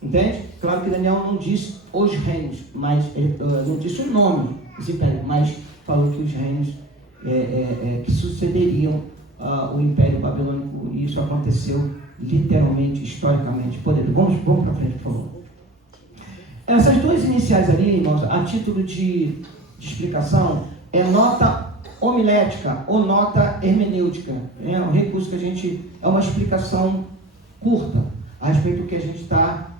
Entende? Claro que Daniel não disse os reinos, mas não disse o nome dos impérios, mas falou que os reinos que sucederiam o Império Babilônico, e isso aconteceu literalmente, historicamente. Vamos para frente, por favor. Essas duas iniciais ali, irmãos, a título de explicação, é nota homilética ou nota hermenêutica. É um recurso que é uma explicação curta a respeito do que a gente está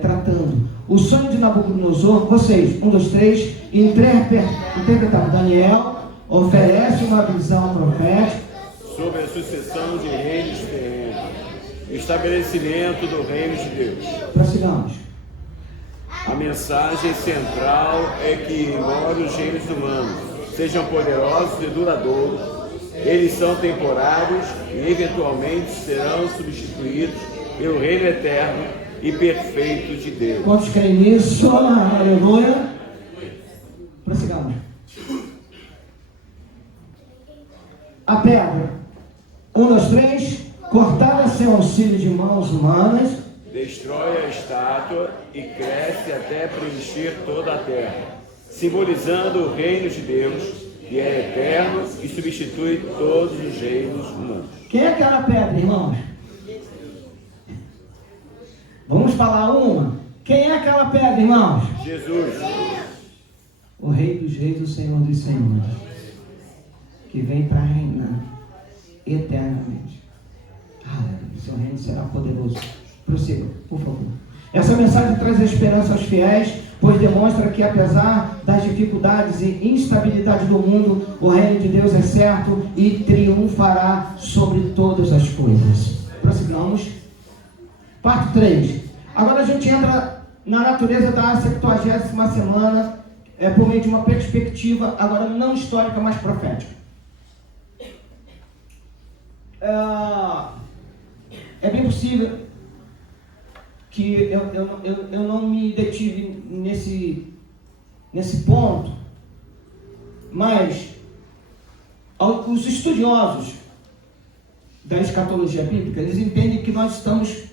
tratando. O sonho de Nabucodonosor, vocês, 1, 2, 3, interpretado. Daniel oferece uma visão profética sobre a sucessão de reinos terrenos, o estabelecimento do reino de Deus. Prossigamos. A mensagem central é que, embora os reinos humanos sejam poderosos e duradouros, eles são temporários e eventualmente serão substituídos pelo reino eterno e perfeito de Deus. Quantos creem nisso? Aleluia. Prossigamos. A pedra. 1, 2, 3. Cortada sem auxílio de mãos humanas, destrói a estátua e cresce até preencher toda a terra, simbolizando o reino de Deus, que é eterno e substitui todos os reinos humanos. Quem é aquela pedra, irmãos? Vamos falar uma. Quem é aquela pedra, irmãos? Jesus. O Rei dos Reis, o Senhor dos Senhores, que vem para reinar eternamente. Seu reino será poderoso. Prossiga, por favor. Essa mensagem traz esperança aos fiéis, pois demonstra que, apesar das dificuldades e instabilidade do mundo, o reino de Deus é certo e triunfará sobre todas as coisas. Prossigamos. Parte 3. Agora a gente entra na natureza da 70ª semana, por meio de uma perspectiva, agora não histórica, mas profética. É bem possível que eu não me detive nesse ponto, mas os estudiosos da escatologia bíblica, eles entendem que nós estamos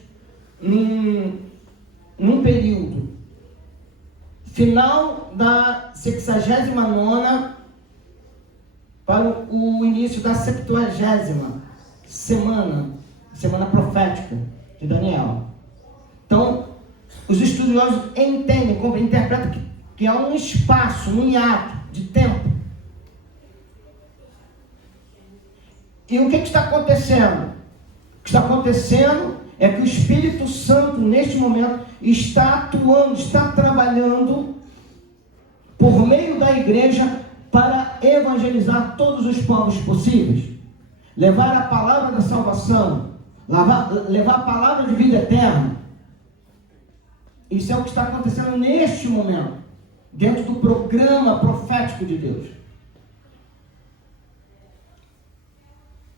num período final da 69ª para o início da 70ª semana profética de Daniel. Então, os estudiosos entendem, interpretam que há um espaço, um hiato de tempo. E o que está acontecendo? O que está acontecendo é que o Espírito Santo, neste momento, está atuando, está trabalhando por meio da igreja para evangelizar todos os povos possíveis, levar a palavra da salvação, levar a palavra de vida eterna. Isso é o que está acontecendo neste momento, dentro do programa profético de Deus.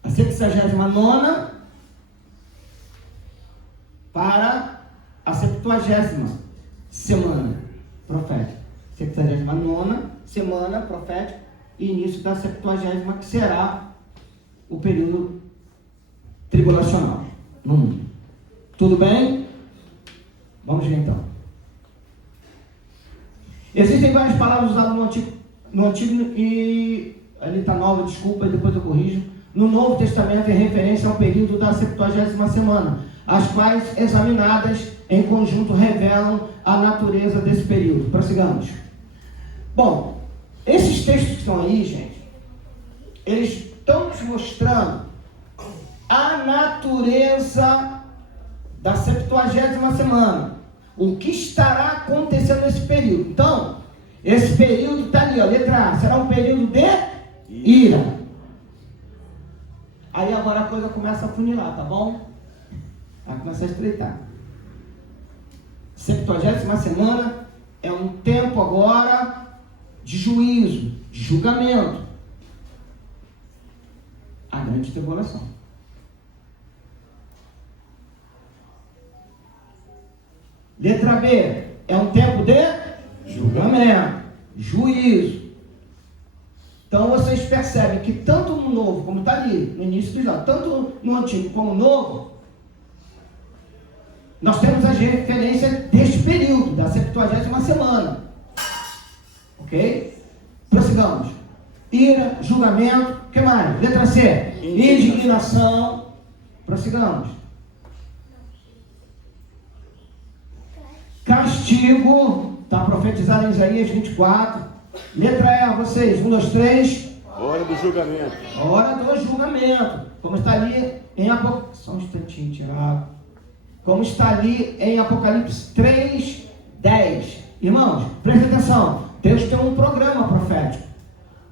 A 69ª para a 70ª semana profética. 69ª semana profética e início da 70ª, que será o período tribulacional no mundo. Tudo bem? Vamos ver então. Existem várias palavras usadas no Antigo e ali está nova, desculpa, depois eu corrijo. No Novo Testamento, em referência ao período da 70ª semana, as quais, examinadas em conjunto, revelam a natureza desse período. Prossigamos. Bom, esses textos que estão aí, gente, eles estão nos mostrando a natureza da 70ª semana. O que estará acontecendo nesse período? Então, esse período está ali, ó, letra A, será um período de ira. Aí agora a coisa começa a funilar, tá bom? Vai começar a estreitar. 70ª semana é um tempo agora de juízo, de julgamento. A grande tribulação. Letra B, é um tempo de julgamento, juízo. Então vocês percebem que tanto no novo, como está ali no início do jogo, tanto no antigo como no novo, nós temos a referência deste período, da 70ª semana. Ok? Prossigamos. Ira, julgamento, o que mais? Letra C, indignação. Prossigamos. Castigo, está profetizado em Isaías 24. Letra E, vocês, 1, 2, 3. Hora do julgamento. Hora do julgamento. Como está ali em Apocalipse. Só um instantinho, Tiago. Como está ali em Apocalipse 3, 10. Irmãos, preste atenção. Deus tem um programa profético.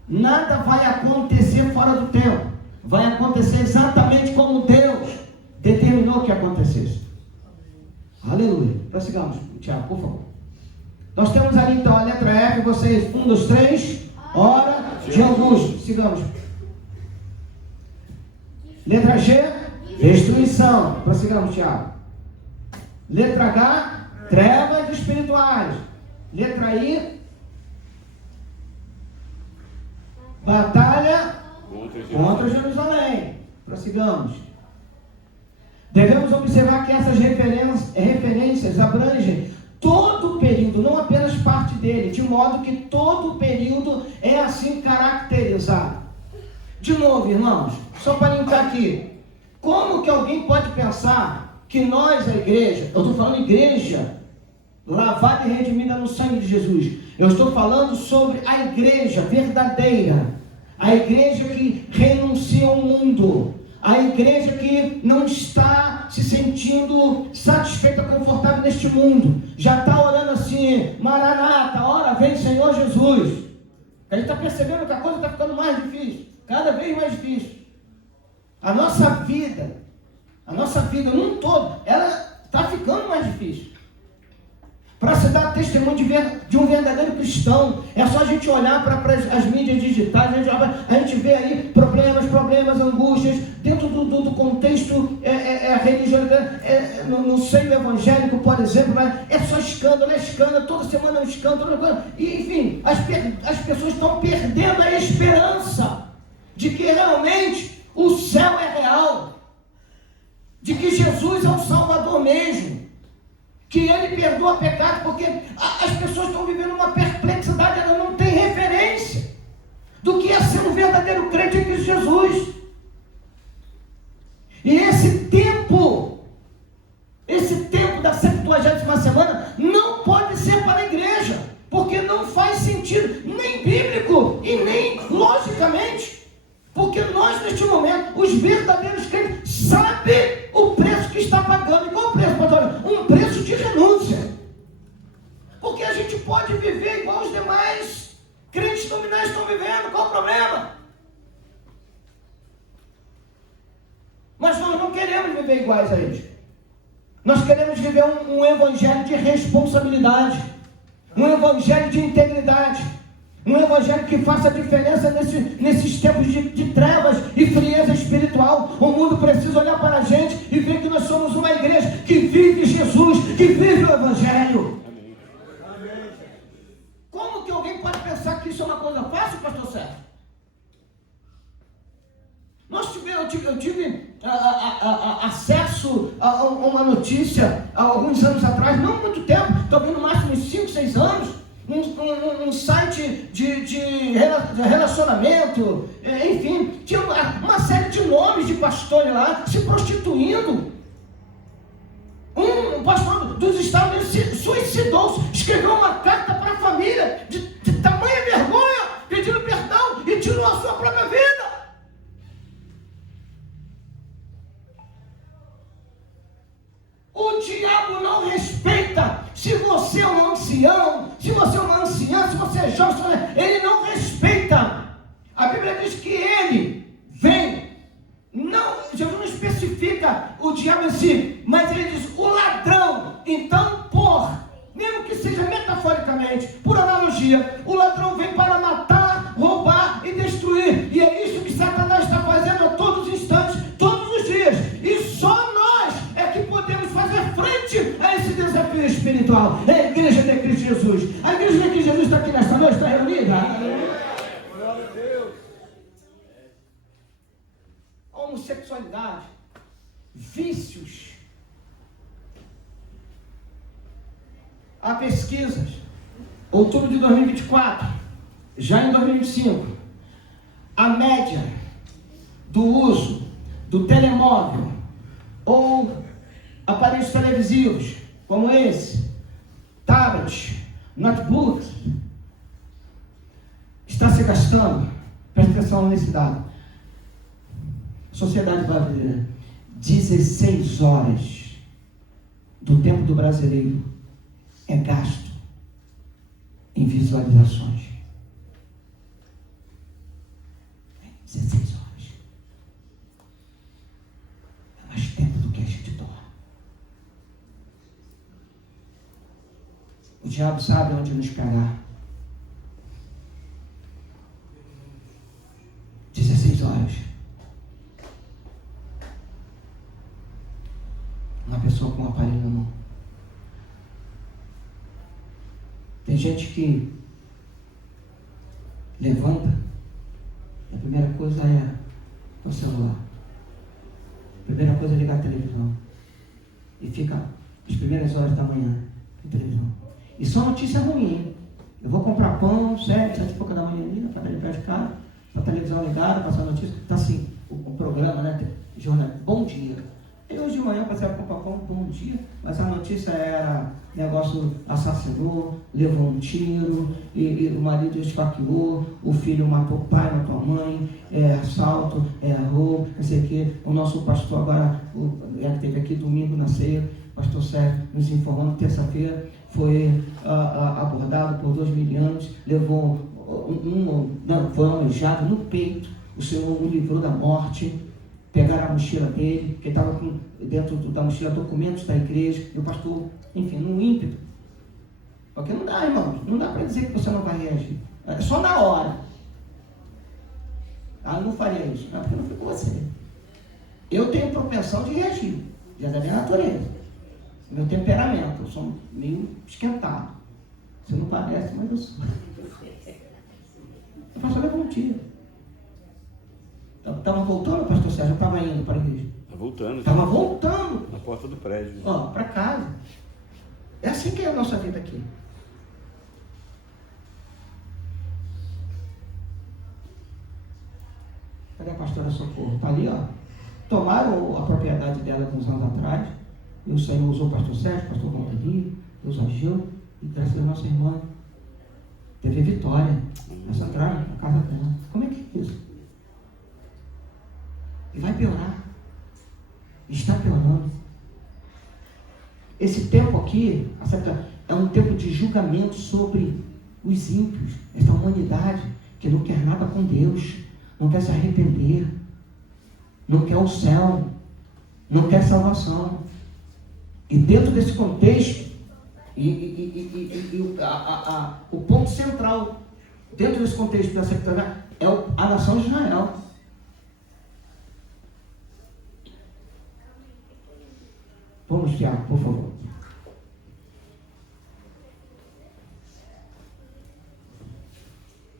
Nada vai acontecer fora do tempo. Vai acontecer exatamente como Deus determinou que acontecesse. Aleluia. Prossigamos, Tiago, por favor. Nós temos ali então a letra F, vocês, 1, 2, 3, hora de angústia. Sigamos. Letra G, destruição. Prossigamos, Tiago. Letra H, trevas espirituais. Letra I, batalha contra Jerusalém. Prossigamos. Devemos observar que essas referências abrangem todo o período, não apenas parte dele, de modo que todo o período é assim caracterizado. De novo, irmãos, só para linkar aqui, como que alguém pode pensar que nós, a igreja, eu estou falando igreja, lavada e redimida no sangue de Jesus, eu estou falando sobre a igreja verdadeira, a igreja que renuncia ao mundo, a igreja que não está se sentindo satisfeita, confortável neste mundo, já está orando assim, Maranata, ora vem Senhor Jesus. A gente está percebendo que a coisa está ficando mais difícil, cada vez mais difícil. A nossa vida num todo, ela está ficando mais difícil. Para se dar testemunho de um verdadeiro cristão, é só a gente olhar para as mídias digitais, a gente vê aí problemas, angústias, dentro do contexto religioso, no seio evangélico, por exemplo, é só escândalo, toda semana é um escândalo, e, enfim, as pessoas estão perdendo a esperança de que realmente o céu é real, de que Jesus é o Salvador mesmo, que Ele perdoa pecado, porque as pessoas estão vivendo uma perplexidade, elas não têm referência do que é ser um verdadeiro crente em Cristo Jesus. E esse tempo da 70ª semana não pode ser para a igreja, porque não faz sentido, nem bíblico e nem logicamente, porque nós neste momento, os verdadeiros crentes, sabem o preço que está pagando. E qual o preço, pastor? Um preço de renúncia. Porque a gente pode viver igual os demais crentes nominais estão vivendo, qual o problema? Mas nós não queremos viver iguais a eles. Nós queremos viver um evangelho de responsabilidade, um evangelho de integridade, um evangelho que faça diferença nesses tempos de trevas e frieza espiritual. O mundo precisa olhar para a gente e ver que nós somos uma igreja que vive Jesus, que vive o evangelho. Como que alguém pode pensar que isso é uma coisa fácil, pastor Sérgio? Eu tive acesso a uma notícia há alguns anos atrás, não muito tempo, talvez no máximo uns 5, 6 anos, um site de relacionamento, enfim, tinha uma série de nomes de pastores lá se prostituindo. Um pastor dos Estados Unidos se suicidou, escreveu uma carta para a família de tamanha vergonha, pedindo perdão e tirou a sua própria vida. O diabo não respeita. Se você é um ancião, se você é uma anciã, se você é jovem, ele não respeita. A Bíblia diz que ele vem. Não, Jesus não especifica o diabo em si, mas ele diz o ladrão. Então, mesmo que seja metaforicamente, por analogia, o ladrão vem para matar, roubar e destruir. E é isso que Satanás está fazendo a todos os instantes, todos os dias. E só nós é que podemos fazer frente a esse desafio espiritual. É a igreja de Cristo Jesus. A igreja de Cristo Jesus está aqui nesta noite, está reunida. Glória a Deus. Homossexualidade, vícios. Há pesquisas, outubro de 2024, já em 2025, a média do uso do telemóvel ou aparelhos televisivos, como esse, tablets, notebooks, está se gastando, presta atenção nesse dado, sociedade brasileira, 16 horas do tempo do brasileiro é gasto em visualizações. 16 horas. É mais tempo do que a gente dorme. O diabo sabe onde nos pegar. 16 horas. Uma pessoa com um aparelho na mão. Tem gente que levanta e a primeira coisa é o celular. A primeira coisa é ligar a televisão. E fica as primeiras horas da manhã na televisão. E só notícia ruim. Eu vou comprar pão, 7 e pouca da manhã ali, na padaria perto de casa, a televisão ligada, passando notícia. Está assim, o programa, né? Jornal, bom dia. E hoje de manhã eu passei a comprar pão, bom dia, mas a notícia era negócio assassinou, levou um tiro, e o marido esfaqueou, o filho matou o pai, matou a mãe, assalto, roubo, não sei o quê. O nosso pastor agora, que teve aqui domingo na ceia, o pastor Sérgio nos informando, terça-feira foi abordado por 2 milianos, levou foi alvejado no peito, o Senhor o livrou da morte. Pegaram a mochila dele, que estava dentro da mochila documentos da igreja, e o pastor, enfim, num ímpeto. Porque não dá, irmão, não dá para dizer que você não vai reagir. É só na hora. Eu não faria isso, não é porque eu não fui com você. Eu tenho propensão de reagir, já da minha natureza. Meu temperamento, eu sou meio esquentado. Você não parece, mas eu sou. O pastor levou um tiro. Estava voltando, pastor Sérgio? Eu estava indo para a igreja. Voltando. Estava voltando. Na porta do prédio. Para casa. É assim que é a nossa vida aqui. Cadê a pastora Socorro? Está ali, ó. Tomaram a propriedade dela uns anos atrás. E o Senhor usou o pastor Sérgio, o pastor Valdir, Deus agiu. E graças a nossa irmã teve vitória. Nessa entrada na casa dela. Como é que é isso? E vai piorar. Está piorando. Esse tempo aqui é um tempo de julgamento sobre os ímpios, esta humanidade que não quer nada com Deus, não quer se arrepender, não quer o céu, não quer salvação. E dentro desse contexto, o ponto central, dentro desse contexto da secretaria, é a nação de Israel. Vamos, Tiago, por favor.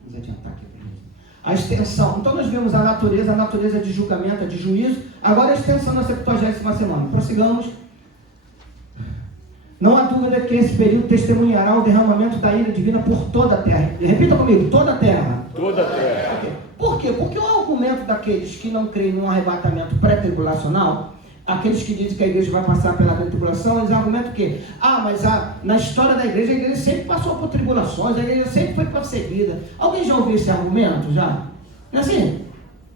Vamos adiantar aqui. A extensão. Então nós vimos a natureza de julgamento, de juízo. Agora a extensão da 70ª semana. Prossigamos. Não há dúvida que esse período testemunhará o derramamento da ira divina por toda a terra. Repita comigo, toda a terra. Toda a terra. Por quê? Porque o argumento daqueles que não creem num arrebatamento pré-tribulacional, aqueles que dizem que a igreja vai passar pela tribulação, eles argumentam o quê? Mas na história da igreja, a igreja sempre passou por tribulações, a igreja sempre foi perseguida. Alguém já ouviu esse argumento? Já? É assim?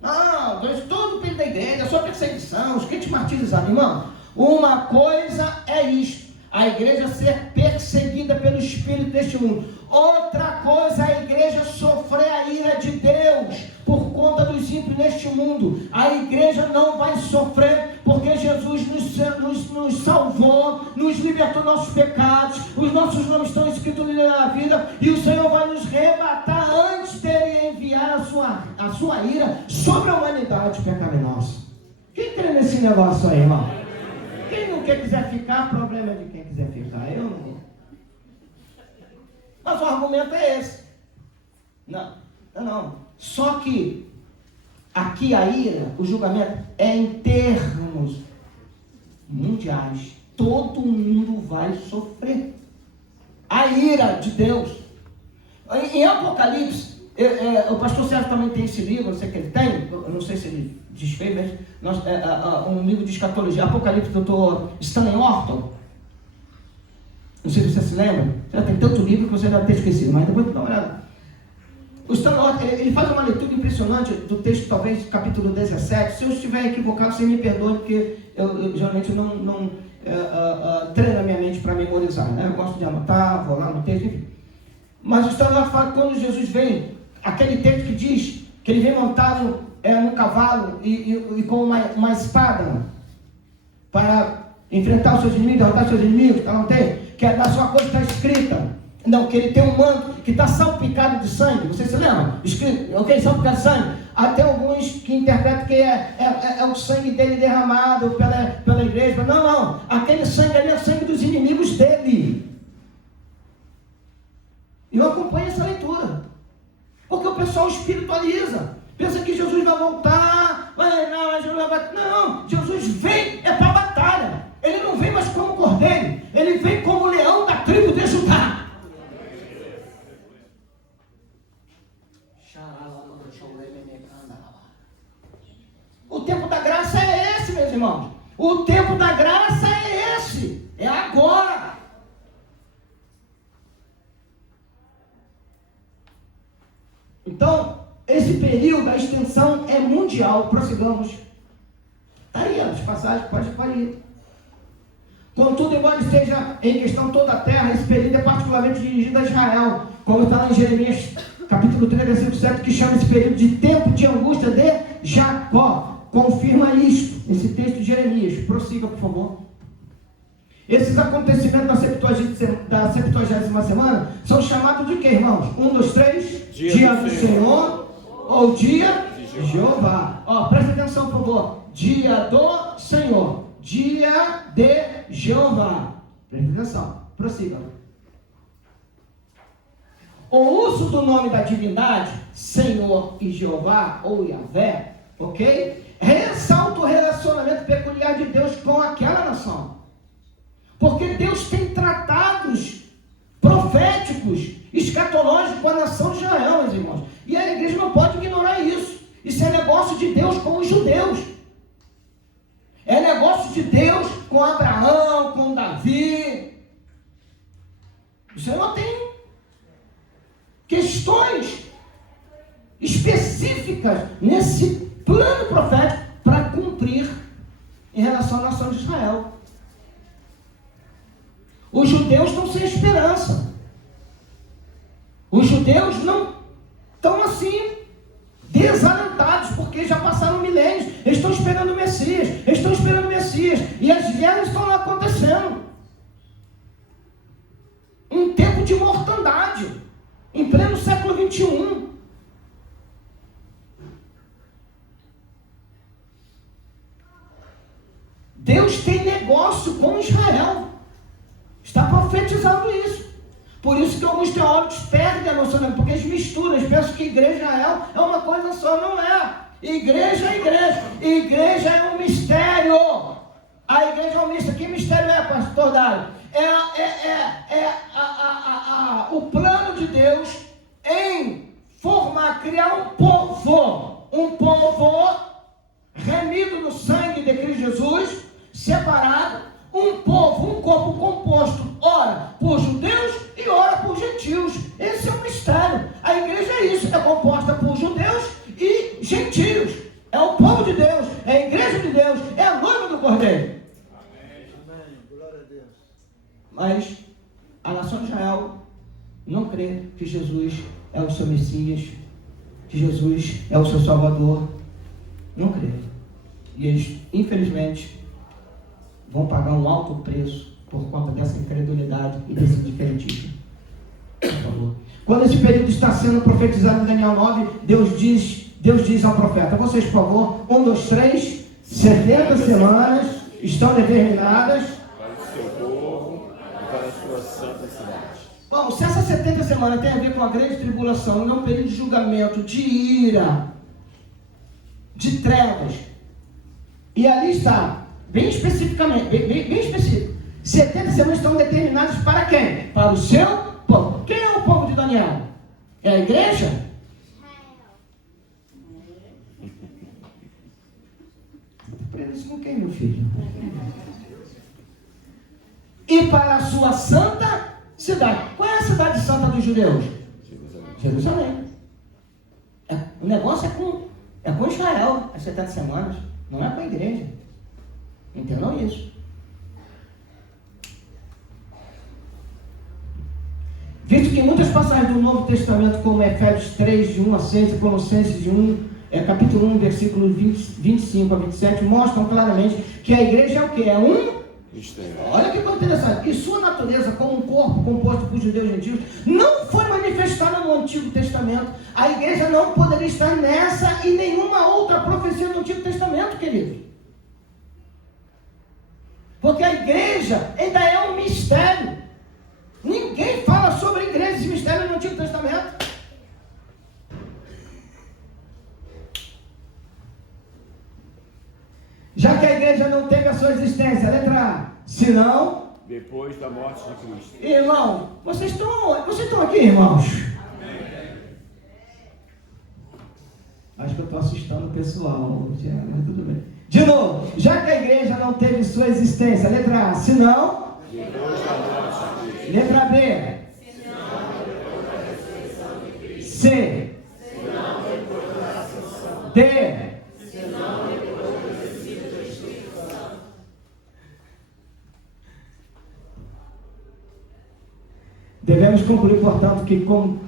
Não, todo o período da igreja, só perseguição, os crentes martirizados. Irmão, Uma coisa é isto: a igreja ser perseguida pelo espírito deste mundo. Outra coisa é a igreja sofrer a ira de Deus por conta dos ímpios neste mundo. A igreja não vai sofrer, porque Jesus nos salvou, nos libertou dos nossos pecados, os nossos nomes estão escritos no livro da vida, e o Senhor vai nos arrebatar antes dele enviar a sua ira sobre a humanidade pecaminosa. Quem crê nesse negócio aí, irmão? Quem não quiser ficar, problema é de quem quiser ficar. Eu não. Mas o argumento é esse. Não. Só que aqui a ira, o julgamento é em termos mundiais. Todo mundo vai sofrer a ira de Deus. Em Apocalipse, o pastor Sérgio também tem esse livro, eu sei que ele tem, eu não sei se ele desfez, mas um livro de escatologia, Apocalipse, do Dr. Stanley Orton. Não sei se você se lembra. Já tem tanto livro que você deve ter esquecido, mas depois dá uma olhada. O Stanley Orton, ele faz uma leitura impressionante do texto, talvez capítulo 17. Se eu estiver equivocado, você me perdoe, porque eu geralmente não treino a minha mente para memorizar, né? Eu gosto de anotar, vou lá no texto, enfim. Mas o Stanley Orton fala que quando Jesus vem, aquele texto que diz que ele vem montado num cavalo e com uma espada para enfrentar os seus inimigos, derrotar os seus inimigos, tá, não tem? Que na sua coisa está escrita, não, que ele tem um manto que está salpicado de sangue. Você se lembra? Escrito, ok, salpicado de sangue. Até alguns que interpretam que é o sangue dele derramado pela igreja. Não, aquele sangue ali é o sangue dos inimigos dele. E eu acompanho essa leitura, porque o pessoal espiritualiza, pensa que Jesus vai voltar, não, Jesus vem é para a batalha. Ele não vem mais como cordeiro, ele vem como leão da tribo de Judá. O tempo da graça é esse, meus irmãos. O tempo da graça é esse, é agora. Então, esse período, a extensão é mundial. Prossigamos. Está aí, as passagens, pode ir. Contudo, embora esteja em questão toda a terra, esse período é particularmente dirigido a Israel, como está lá em Jeremias, capítulo 3, versículo 7, que chama esse período de tempo de angústia de Jacó. Confirma isto, esse texto de Jeremias. Prossiga, por favor. Esses acontecimentos da 70ª semana são chamados de quê, irmãos? 1, 2, 3. Dia do Senhor ou dia de Jeová. Presta atenção, por favor. Dia do Senhor. Dia de Jeová. Presta atenção. Prossiga. O uso do nome da divindade, Senhor e Jeová, ou Yahvé, ok? Ressalta o relacionamento peculiar de Deus com aquela nação. Porque Deus tem tratados proféticos, escatológicos com a nação de Israel, meus irmãos. E a igreja não pode ignorar isso. Isso é negócio de Deus com os judeus. É negócio de Deus com Abraão, com Davi. O Senhor tem questões específicas nesse plano profético para cumprir em relação à nação de Israel. Os judeus estão sem esperança. Os judeus não estão assim, desalentados, porque já passaram milênios. Eles estão esperando o Messias. E as guerras estão lá acontecendo. Um tempo de mortandade, em pleno século 21. Deus tem negócio com Israel. Está profetizando isso. Por isso que alguns teólogos perdem a noção, porque eles misturam, eles pensam que igreja e Israel é uma coisa só. Não é. Igreja é igreja. Igreja é um mistério. A igreja é um mistério. Que mistério é, pastor Dário? O plano de Deus em criar um povo remido no sangue de Cristo Jesus, separado, um povo, um corpo composto, ora por judeus e ora por gentios. Esse é o mistério. A igreja é isso, é composta por judeus e gentios. É o povo de Deus, é a igreja de Deus, é a noiva do Cordeiro. Mas a nação de Israel não crê que Jesus é o seu Messias, que Jesus é o seu Salvador. Não crê. E eles, infelizmente, vão pagar um alto preço por conta dessa incredulidade e desse diferentismo. Por favor. Quando esse período está sendo profetizado em Daniel 9, Deus diz ao profeta: vocês, por favor, 1, 2, 3, 70 semanas estão determinadas para o seu povo e para a sua santa cidade. Bom, se essas 70 semanas tem a ver com a grande tribulação, não é um período de julgamento, de ira, de trevas, e ali está, bem especificamente, bem específico, 70 semanas estão determinadas para quem? Para o seu povo. Quem é o povo de Daniel? É a igreja? Aprenda isso com quem, meu filho? E para a sua santa cidade. Qual é a cidade santa dos judeus? Jerusalém. O negócio é com Israel, as 70 semanas, não é com a igreja. Entendam isso. Visto que muitas passagens do Novo Testamento, como Efésios 3, de 1 a 6, e Colossenses de 1, capítulo 1, versículos 25 a 27, mostram claramente que a igreja é o quê? É um mistério. Olha que coisa interessante. E sua natureza, como um corpo composto por judeus e gentios, não foi manifestada no Antigo Testamento. A igreja não poderia estar nessa e nenhuma outra profecia do Antigo Testamento, queridos. Porque a igreja ainda é um mistério. Ninguém fala sobre a igreja, esse mistério no Antigo Testamento. Já que a igreja não teve a sua existência, letra A, senão depois da morte de Cristo. Irmão, vocês estão aqui, irmãos? Acho que eu estou assustando o pessoal, mas tudo bem. De novo, já que a igreja não teve sua existência, letra A, senão depois da morte de Cristo. Letra B, C, D, devemos concluir, portanto, que como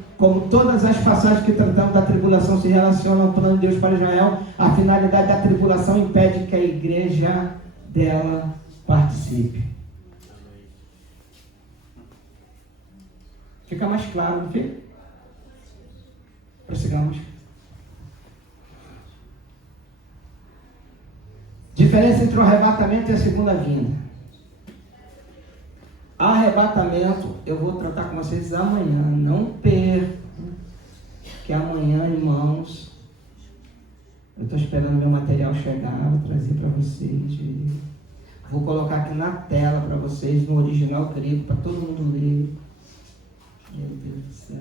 todas as passagens que tratamos da tribulação se relacionam ao plano de Deus para Israel, a finalidade da tribulação impede que a igreja dela participe. Fica mais claro, não fica? Prossigamos. Diferença entre o arrebatamento e a segunda vinda. Arrebatamento, eu vou tratar com vocês amanhã. Não percam que amanhã, irmãos, eu estou esperando meu material chegar, vou trazer para vocês. Vou colocar aqui na tela para vocês, no original grego, para todo mundo ler. Meu Deus do céu.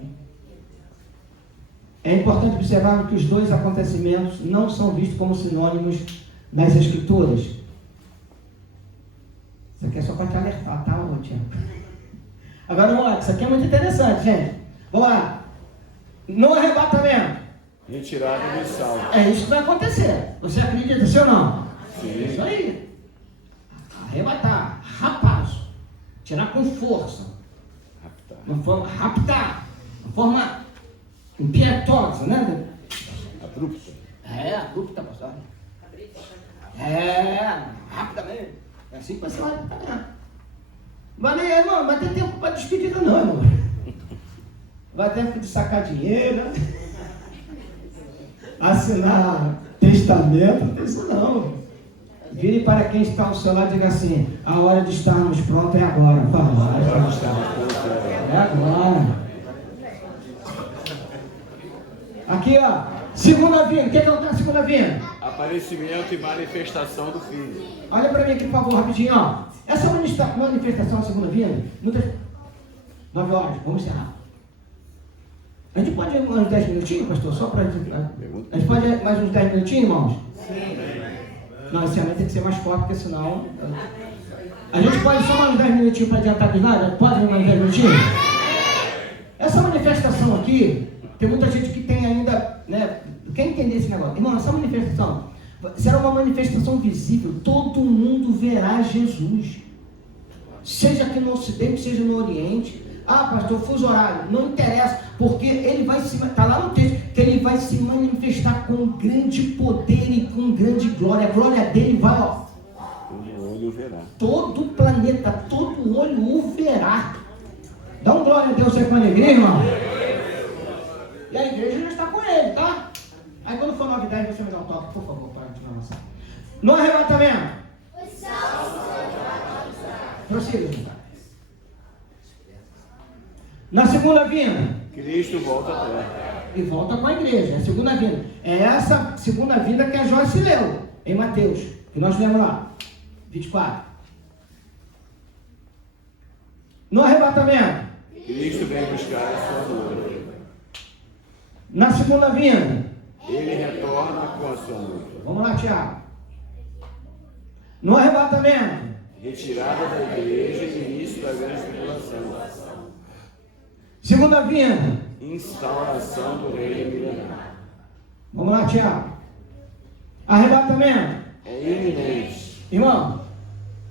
É importante observar que os dois acontecimentos não são vistos como sinônimos nas Escrituras. Isso aqui é só para te alertar, tá, Tiago? Agora vamos lá, isso aqui é muito interessante, gente. Vamos lá. No arrebatamento. Retirado do sal. É isso que vai acontecer. Você acredita, sim ou não? Sim. É isso aí. Arrebatar, rapaz. Tirar com força. Uma forma raptar, uma forma impietosa, né? Abrupta. Abrupta, pastor. Rapidamente. É assim que vai ser o arrebatamento. Mas, irmão, vai ter tempo para despedida, não, irmão. Vai ter tempo de sacar dinheiro, assinar testamento, não tem isso não. Vire para quem está ao seu lado e diga assim: a hora de estarmos prontos é agora. É agora. Aqui, ó. Segunda vinda. O que é a segunda vinda? Aparecimento e manifestação do Filho. Olha para mim aqui, por favor, rapidinho, ó. Essa manifestação da segunda vinda, 9 horas, vamos encerrar. A gente pode ir mais uns 10 minutinhos, pastor? Só para a gente pode ir mais uns 10 minutinhos, irmãos? Sim. Não, esse amém tem que ser mais forte, porque senão... A gente pode só mais uns 10 minutinhos para adiantar dos lados? Pode ir mais uns 10 minutinhos? Essa manifestação aqui, tem muita gente que tem ainda, né? Quer entender esse negócio? Irmão, essa manifestação será uma manifestação visível. Todo mundo verá Jesus. seja aqui no Ocidente, seja no Oriente. Ah, pastor, fuso horário, não interessa, porque ele vai se, está lá no texto, que ele vai se manifestar com grande poder e com grande glória. A glória dele vai, ó. Todo olho verá. Todo o planeta, todo olho o verá. Dá um glória a Deus aí com a alegria, irmão. E a igreja já está com ele, tá? Aí quando for novidade, você me dá um toque, por favor, para a gente avançar. No arrebatamento. Prossiga, gente. Na segunda vinda. Cristo volta à terra. E volta com a igreja, é a segunda vinda. É essa segunda vinda que a Joyce leu em Mateus, que nós lemos lá, 24. No arrebatamento. Cristo vem buscar a sua noiva. Na segunda vinda. Ele retorna com a sua noiva. Vamos lá, Tiago. No arrebatamento. Retirada da igreja e início da grande tribulação. Segunda vinda. Instauração do reino milenar. Vamos lá, Tiago. Arrebatamento. É iminente. Irmão,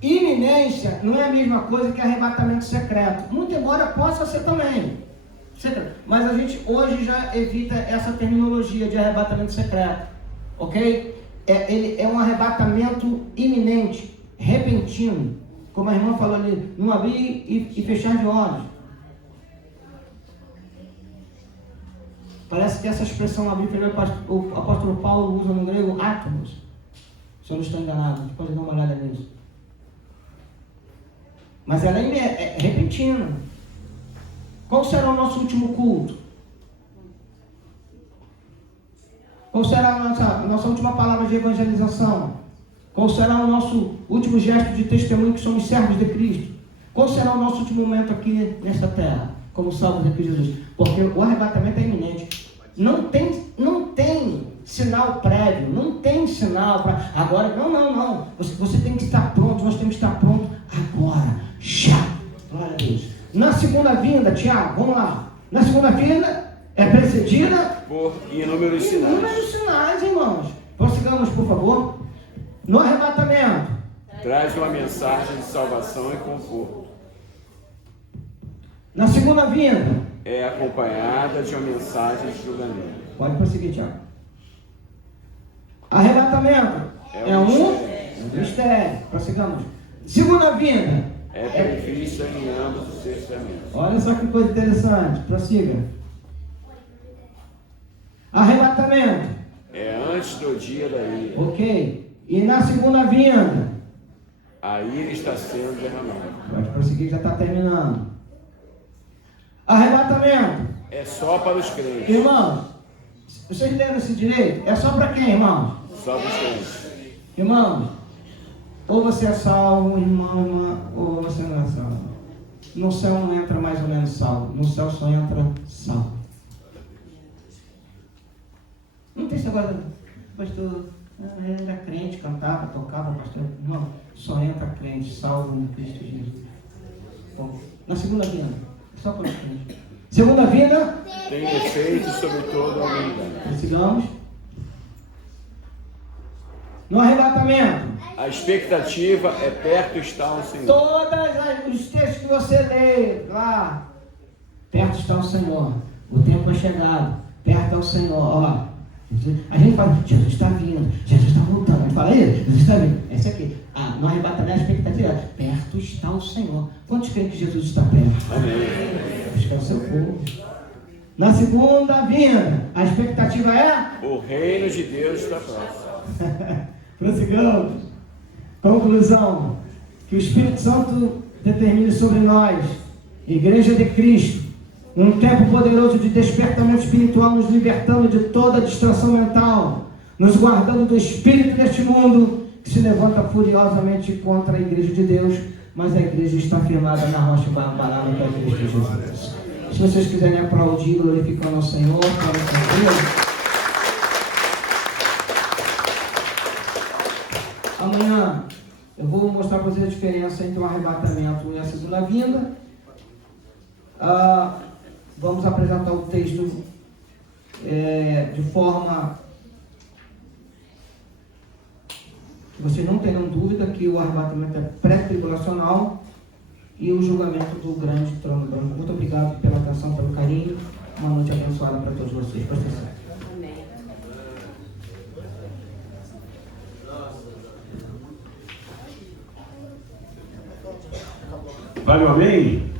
iminência não é a mesma coisa que arrebatamento secreto. Muito embora possa ser também. Mas a gente hoje já evita essa terminologia de arrebatamento secreto. Ok? Ele é um arrebatamento iminente, repentino. Como a irmã falou ali, não abrir e fechar de olhos. Parece que essa expressão abrir, o apóstolo Paulo usa no grego átomos. Se eu não estou enganado, você pode dar uma olhada nisso. Mas ela é repentina. Qual será o nosso último culto? Qual será a nossa última palavra de evangelização? Qual será o nosso último gesto de testemunho que somos servos de Cristo? Qual será o nosso último momento aqui nesta terra, como salvos de Cristo Jesus? Porque o arrebatamento é iminente. Não tem sinal prévio, não tem sinal para agora. Não. Você tem que estar pronto, nós temos que estar pronto agora, já. Glória a Deus. Na segunda vinda, Tiago, vamos lá. Na segunda vinda é precedida por inúmeros sinais. Inúmeros sinais, irmãos. Prossigamos, por favor. No arrebatamento. Traz uma mensagem de salvação e conforto. Na segunda vinda. É acompanhada de uma mensagem de julgamento. Pode prosseguir, Tiago. Arrebatamento. É um mistério. Prossigamos. Segunda vinda. É prevista em ambos os testamentos. Olha só que coisa interessante. Prossiga. Arrebatamento. É antes do dia da ira. Ok. E na segunda vinda. A ira está sendo derramada. Pode prosseguir, já está terminando. Arrebatamento. É só para os crentes. Irmãos, vocês leram esse direito? É só para quem, irmãos? Só para os crentes. Irmãos, ou você é salvo, irmão, ou você não é salvo. No céu não entra mais ou menos salvo. No céu só entra salvo. Não tem esse negócio, pastor, era crente, cantava, tocava, pastor. Não, só entra crente, salvo em Cristo Jesus. Então, na segunda vinda, só para os crentes. Segunda vinda. Tem efeito sobre toda a humanidade. Sigamos. No arrebatamento. A expectativa é perto está o Senhor. Todos os textos que você lê lá, perto está o Senhor. O tempo é chegado. Perto é o Senhor. Ó, a gente fala, Jesus está vindo, Jesus está voltando. A gente fala, Jesus está vindo. Esse aqui. No arrebatamento, a expectativa é perto está o Senhor. Quantos creem que Jesus está perto? Amém. Acho que é o seu povo. Na segunda vinda, a expectativa é? O reino de Deus está próximo. Prossigamos. Conclusão. Que o Espírito Santo determine sobre nós, Igreja de Cristo, um tempo poderoso de despertamento espiritual, nos libertando de toda distração mental, nos guardando do espírito deste mundo, que se levanta furiosamente contra a Igreja de Deus, mas a Igreja está firmada na rocha inabalável que é Cristo Jesus. Se vocês quiserem aplaudir, glorificando ao Senhor, para o amanhã eu vou mostrar para vocês a diferença entre o arrebatamento e a segunda vinda. Vamos apresentar o texto de forma que vocês não tenham dúvida que o arrebatamento é pré-tribulacional e o julgamento do grande trono branco. Muito obrigado pela atenção, pelo carinho. Uma noite abençoada para todos vocês. Presta atenção. Amém. Vale um amém?